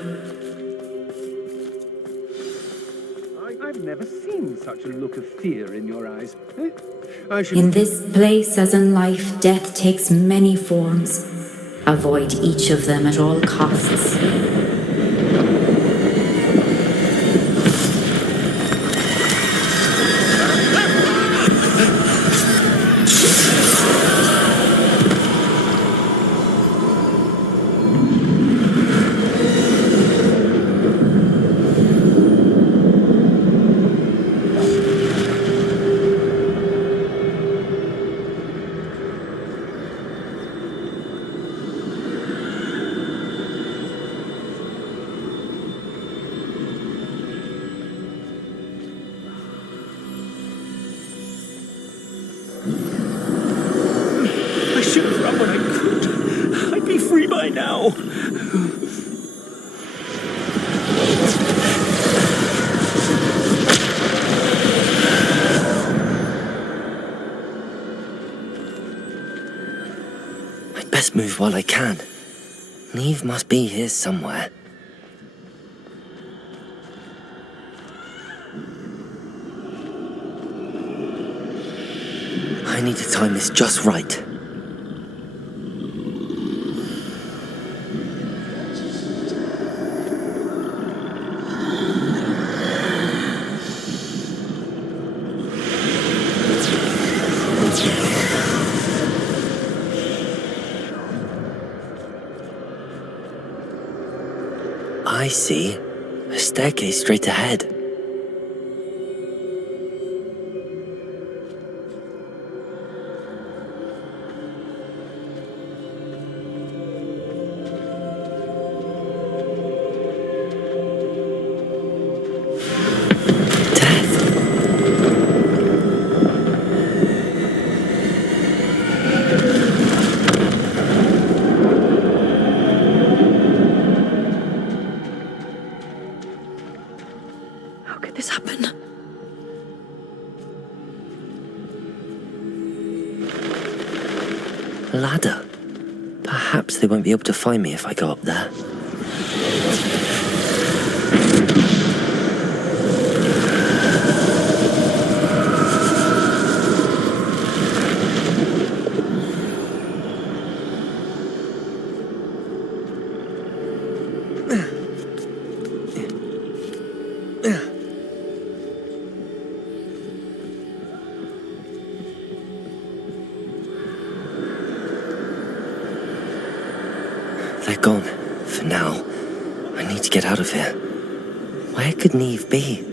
I've never seen such a look of fear in your eyes. In this place, as in life, death takes many forms. Avoid each of them at all costs. I should have run when I could. I'd be free by now. I'd best move while I can. Neve must be here somewhere. I need to time this just right. I see. A staircase straight ahead. Ladder. Perhaps they won't be able to find me if I go up there. They're gone, for now. I need to get out of here. Where could Neve be?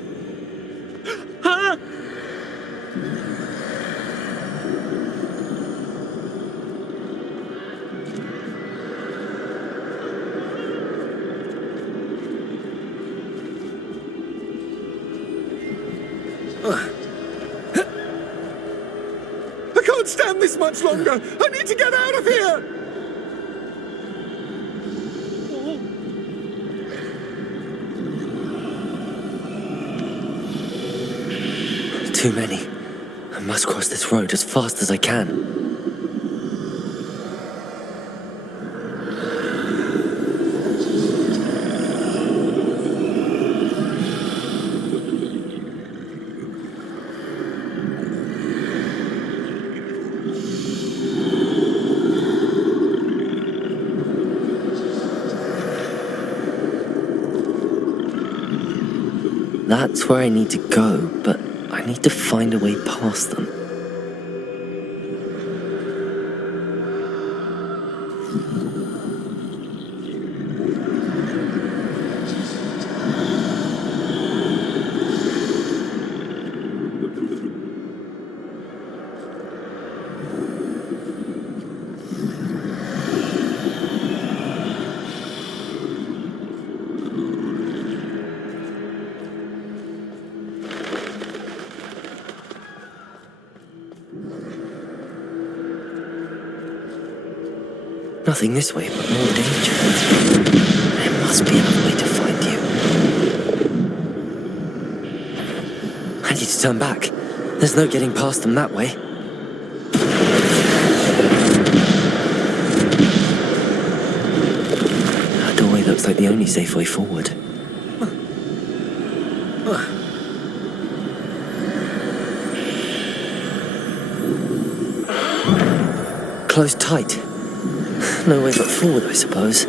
I can't stand this much longer. I need to get out of here. Too many. I must cross this road as fast as I can. That's where I need to go, but I need to find a way past them. Nothing this way, but more danger. There must be another way to find you. I need to turn back. There's no getting past them that way. That doorway looks like the only safe way forward. Closed tight. No way but forward, I suppose.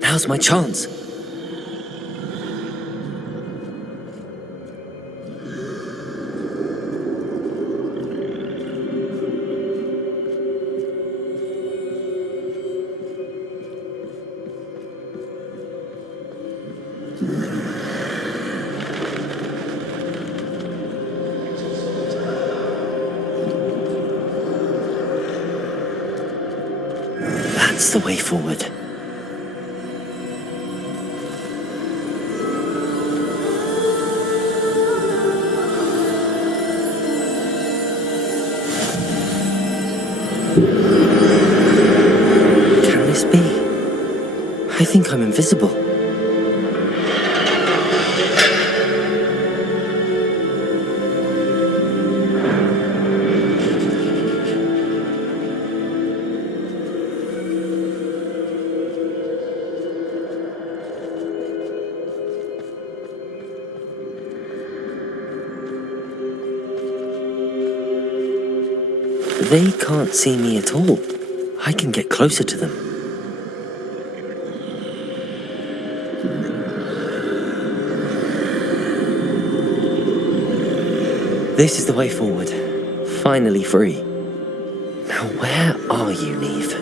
Now's my chance. That's the way forward. Can this be? I think I'm invisible. They can't see me at all. I can get closer to them. This is the way forward. Finally free. Now where are you, Neve?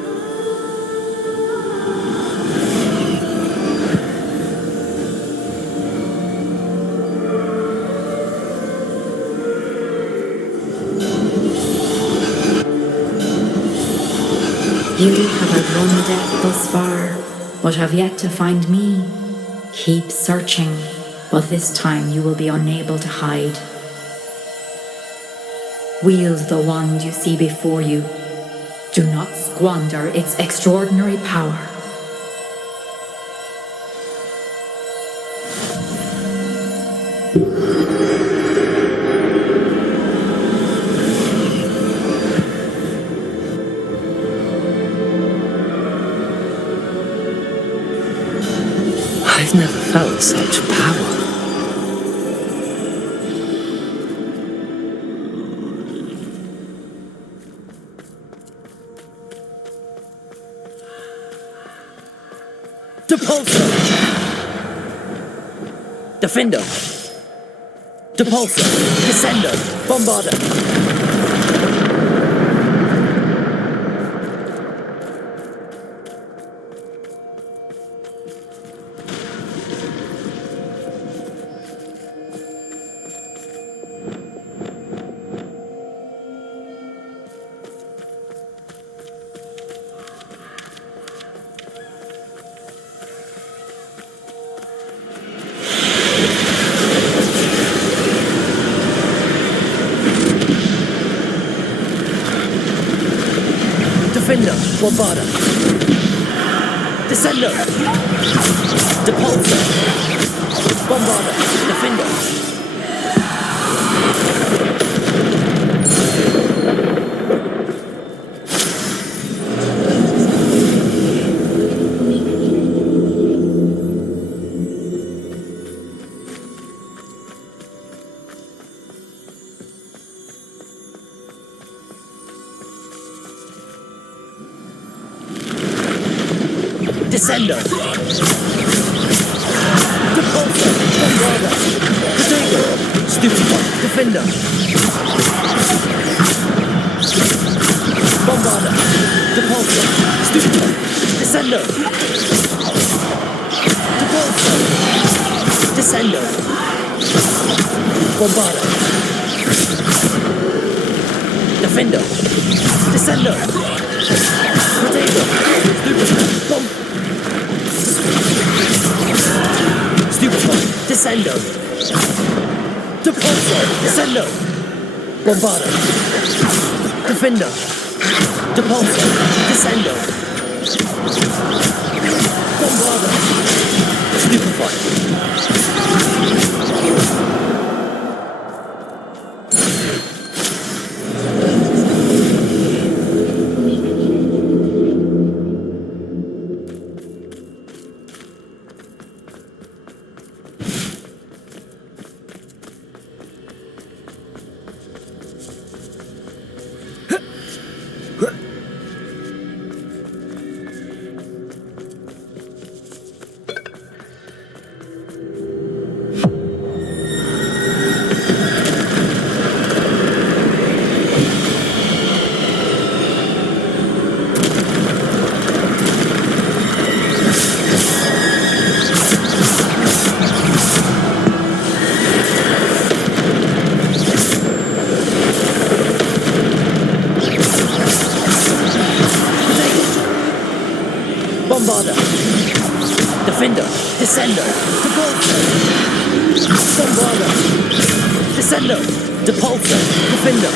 You have outrun death thus far, but have yet to find me. Keep searching, but this time you will be unable to hide. Wield the wand you see before you. Do not squander its extraordinary power. I've never felt such power. Depulso! Defendo! Depulso! Descendo! Bombarda! Bombarda. Descendo. Depulso. Bombarda. Defendo. Descendo. Depulso. Bombarda. Potato. Stupefy. Defender. Bombarda. Depulso. Stupefy. Descendo. Depulso. Descendo. Bombarda. Defender. Descendo. Potato. Stupefy. Stupefy. Descendo. Depulso. Descendo. Bombarda. Defender. Depulso. Descendo. Bombarda. Stupefy. Bombarda. Defender. Descendo. Depulso. Bombarda. Descendo. Depulso. Defender.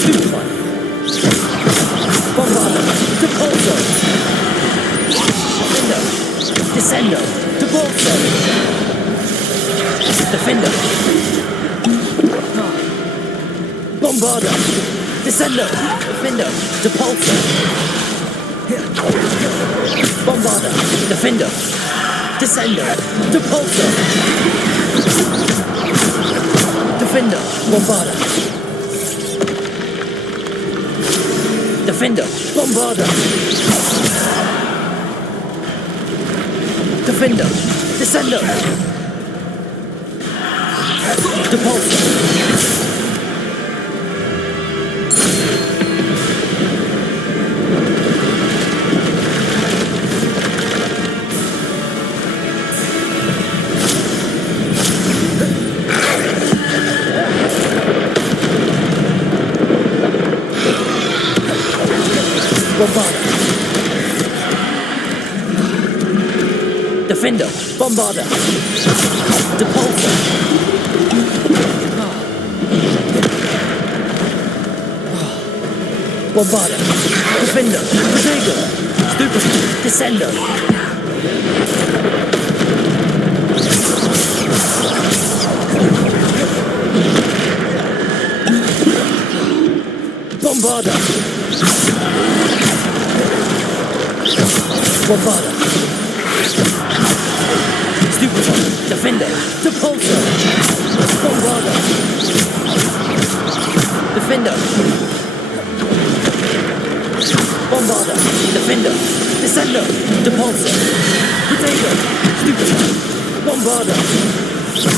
Stupefy. Bombarda. Depulso. Defender. Descendo. Depulso. Defender. Bombarda. Descendo. Defender. Depulso. Bombarda. Defender. Descendo. Depulso. Defender. Bombarda. Defender. Bombarda. Defender. Descendo. Depulso. Bombarda. Defender. Bombarda. Depulso. Bombarda. Defender. Potato. Stupefy. Descendo. Bombarda. Bombarda. Stupefy. Defender. Depulso. Bombarda. Defender. Bombarda. Defender. Descendo. Depulso. Potato. Stupefy. Bombarda.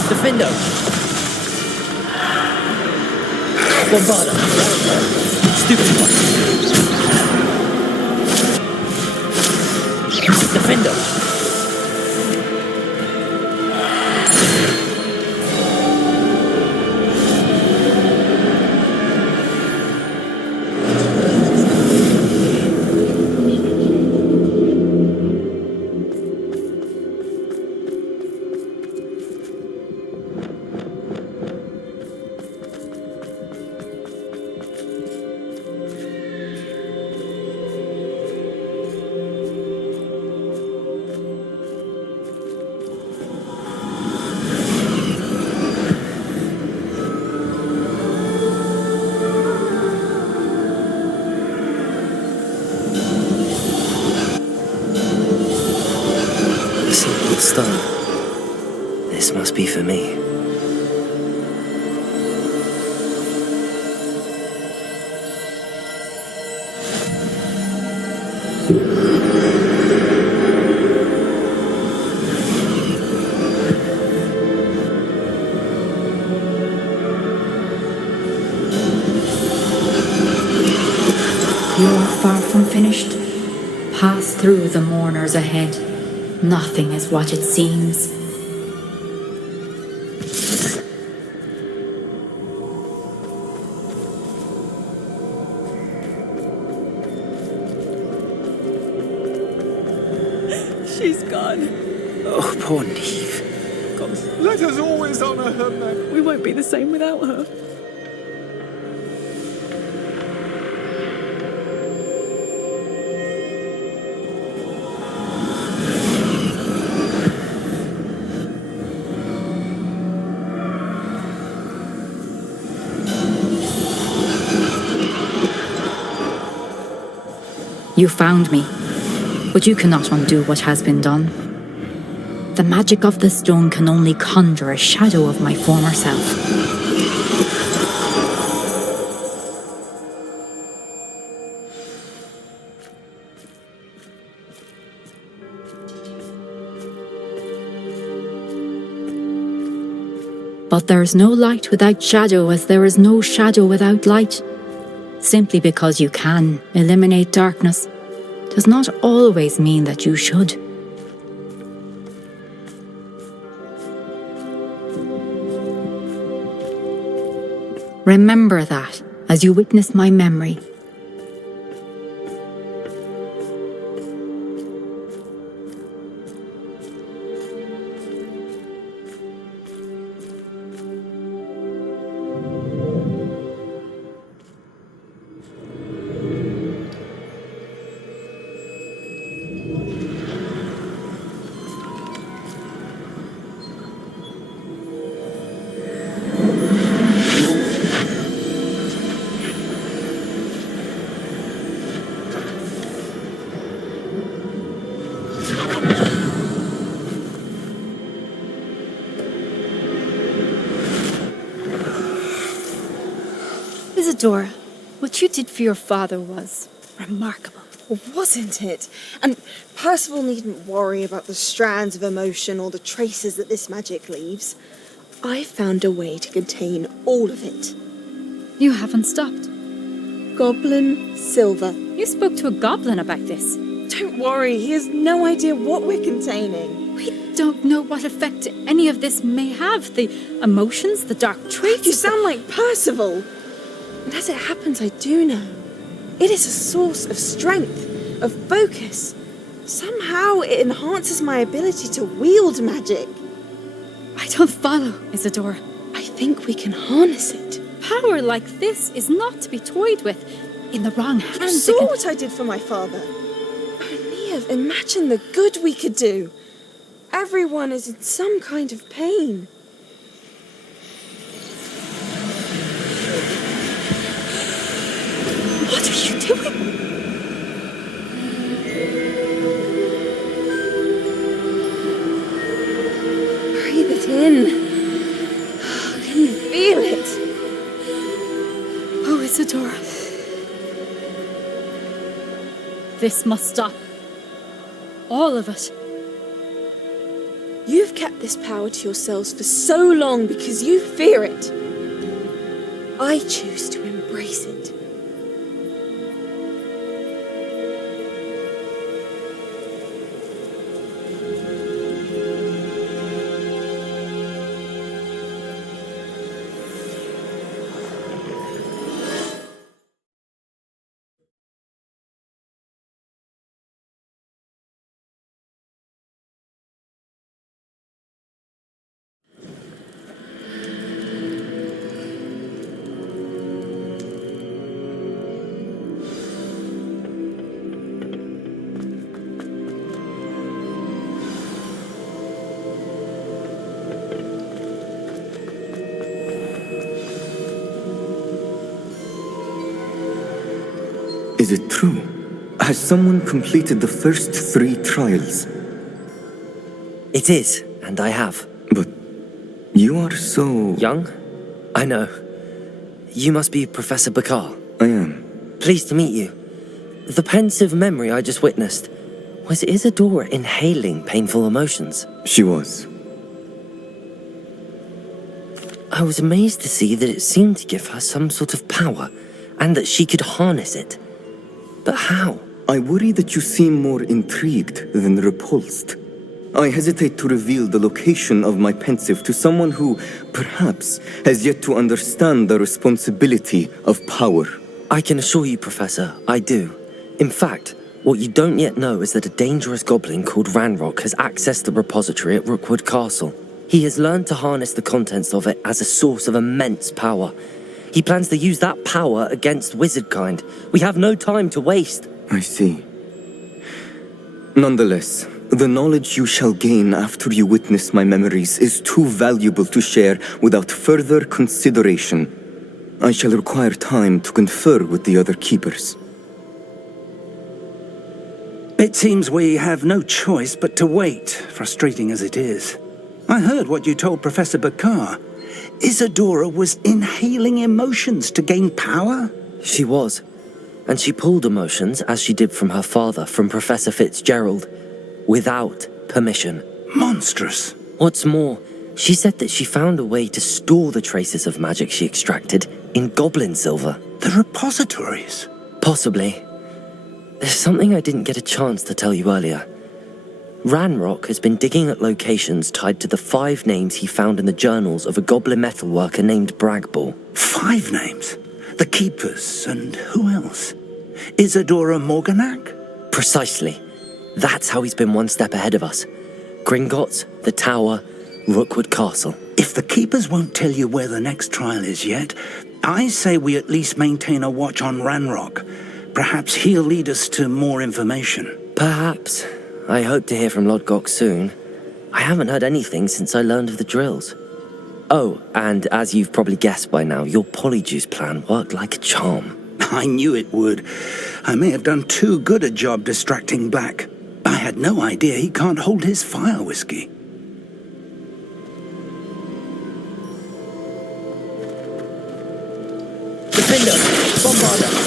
Defender. Bombarda. Stupefy. Defender. stone. This must be for me. You're far from finished. Pass through the mourners ahead. Nothing is what it seems. She's gone. Oh, poor Neve. God, let us always honour her memory. We won't be the same without her. You found me, but you cannot undo what has been done. The magic of the stone can only conjure a shadow of my former self. But there is no light without shadow, as there is no shadow without light. Simply because you can eliminate darkness does not always mean that you should. Remember that as you witness my memory. Isadora, what you did for your father was remarkable. Wasn't it? And Percival needn't worry about the strands of emotion or the traces that this magic leaves. I found a way to contain all of it. You haven't stopped. Goblin Silver. You spoke to a goblin about this. Don't worry, he has no idea what we're containing. We don't know what effect any of this may have. The emotions, the dark traits. You sound like Percival. And as it happens, I do know. It is a source of strength, of focus. Somehow it enhances my ability to wield magic. I don't follow, Isadora. I think we can harness it. Power like this is not to be toyed with. In the wrong hands. You saw what I did for my father. Oh, Neve, imagine the good we could do. Everyone is in some kind of pain. What are you doing? Breathe it in. Can you feel it? Oh, Isadora. This must stop. All of it. You've kept this power to yourselves for so long because you fear it. I choose to embrace it. Is it true? Has someone completed the first 3 trials? It is, and I have. But you are so... Young? I know. You must be Professor Bakar. I am. Pleased to meet you. The pensive memory I just witnessed, was Isadora inhaling painful emotions? She was. I was amazed to see that it seemed to give her some sort of power, and that she could harness it. But how? I worry that you seem more intrigued than repulsed. I hesitate to reveal the location of my pensive to someone who, perhaps, has yet to understand the responsibility of power. I can assure you, Professor, I do. In fact, what you don't yet know is that a dangerous goblin called Ranrock has accessed the repository at Rookwood Castle. He has learned to harness the contents of it as a source of immense power. He plans to use that power against wizardkind. We have no time to waste. I see. Nonetheless, the knowledge you shall gain after you witness my memories is too valuable to share without further consideration. I shall require time to confer with the other keepers. It seems we have no choice but to wait, frustrating as it is. I heard what you told Professor Bakar. Isadora was inhaling emotions to gain power? She was. And she pulled emotions, as she did from her father, from Professor Fitzgerald, without permission. Monstrous. What's more, she said that she found a way to store the traces of magic she extracted in goblin silver. The repositories? Possibly. There's something I didn't get a chance to tell you earlier. Ranrock has been digging at locations tied to the 5 names he found in the journals of a goblin metalworker named Bragball. 5 names? The Keepers, and who else? Isadora Morganac? Precisely. That's how he's been one step ahead of us. Gringotts, the Tower, Rookwood Castle. If the Keepers won't tell you where the next trial is yet, I say we at least maintain a watch on Ranrock. Perhaps he'll lead us to more information. Perhaps. I hope to hear from Lodgok soon. I haven't heard anything since I learned of the drills. Oh, and as you've probably guessed by now, your polyjuice plan worked like a charm. I knew it would. I may have done too good a job distracting Black. I had no idea he can't hold his fire whiskey. Defender! Bombarder!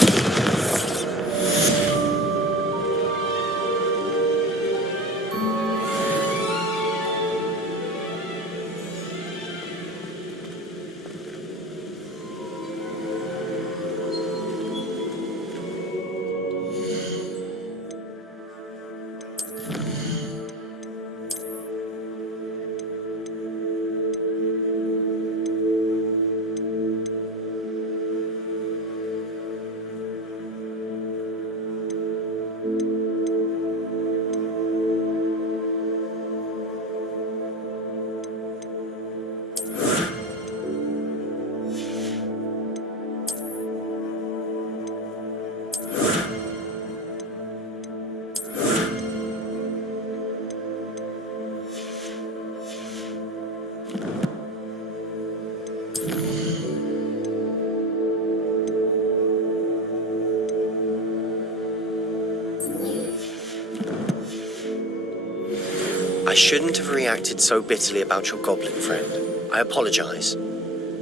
I shouldn't have reacted so bitterly about your goblin friend. I apologize.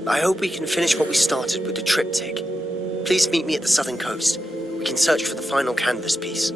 I hope we can finish what we started with the triptych. Please meet me at the southern coast. We can search for the final canvas piece.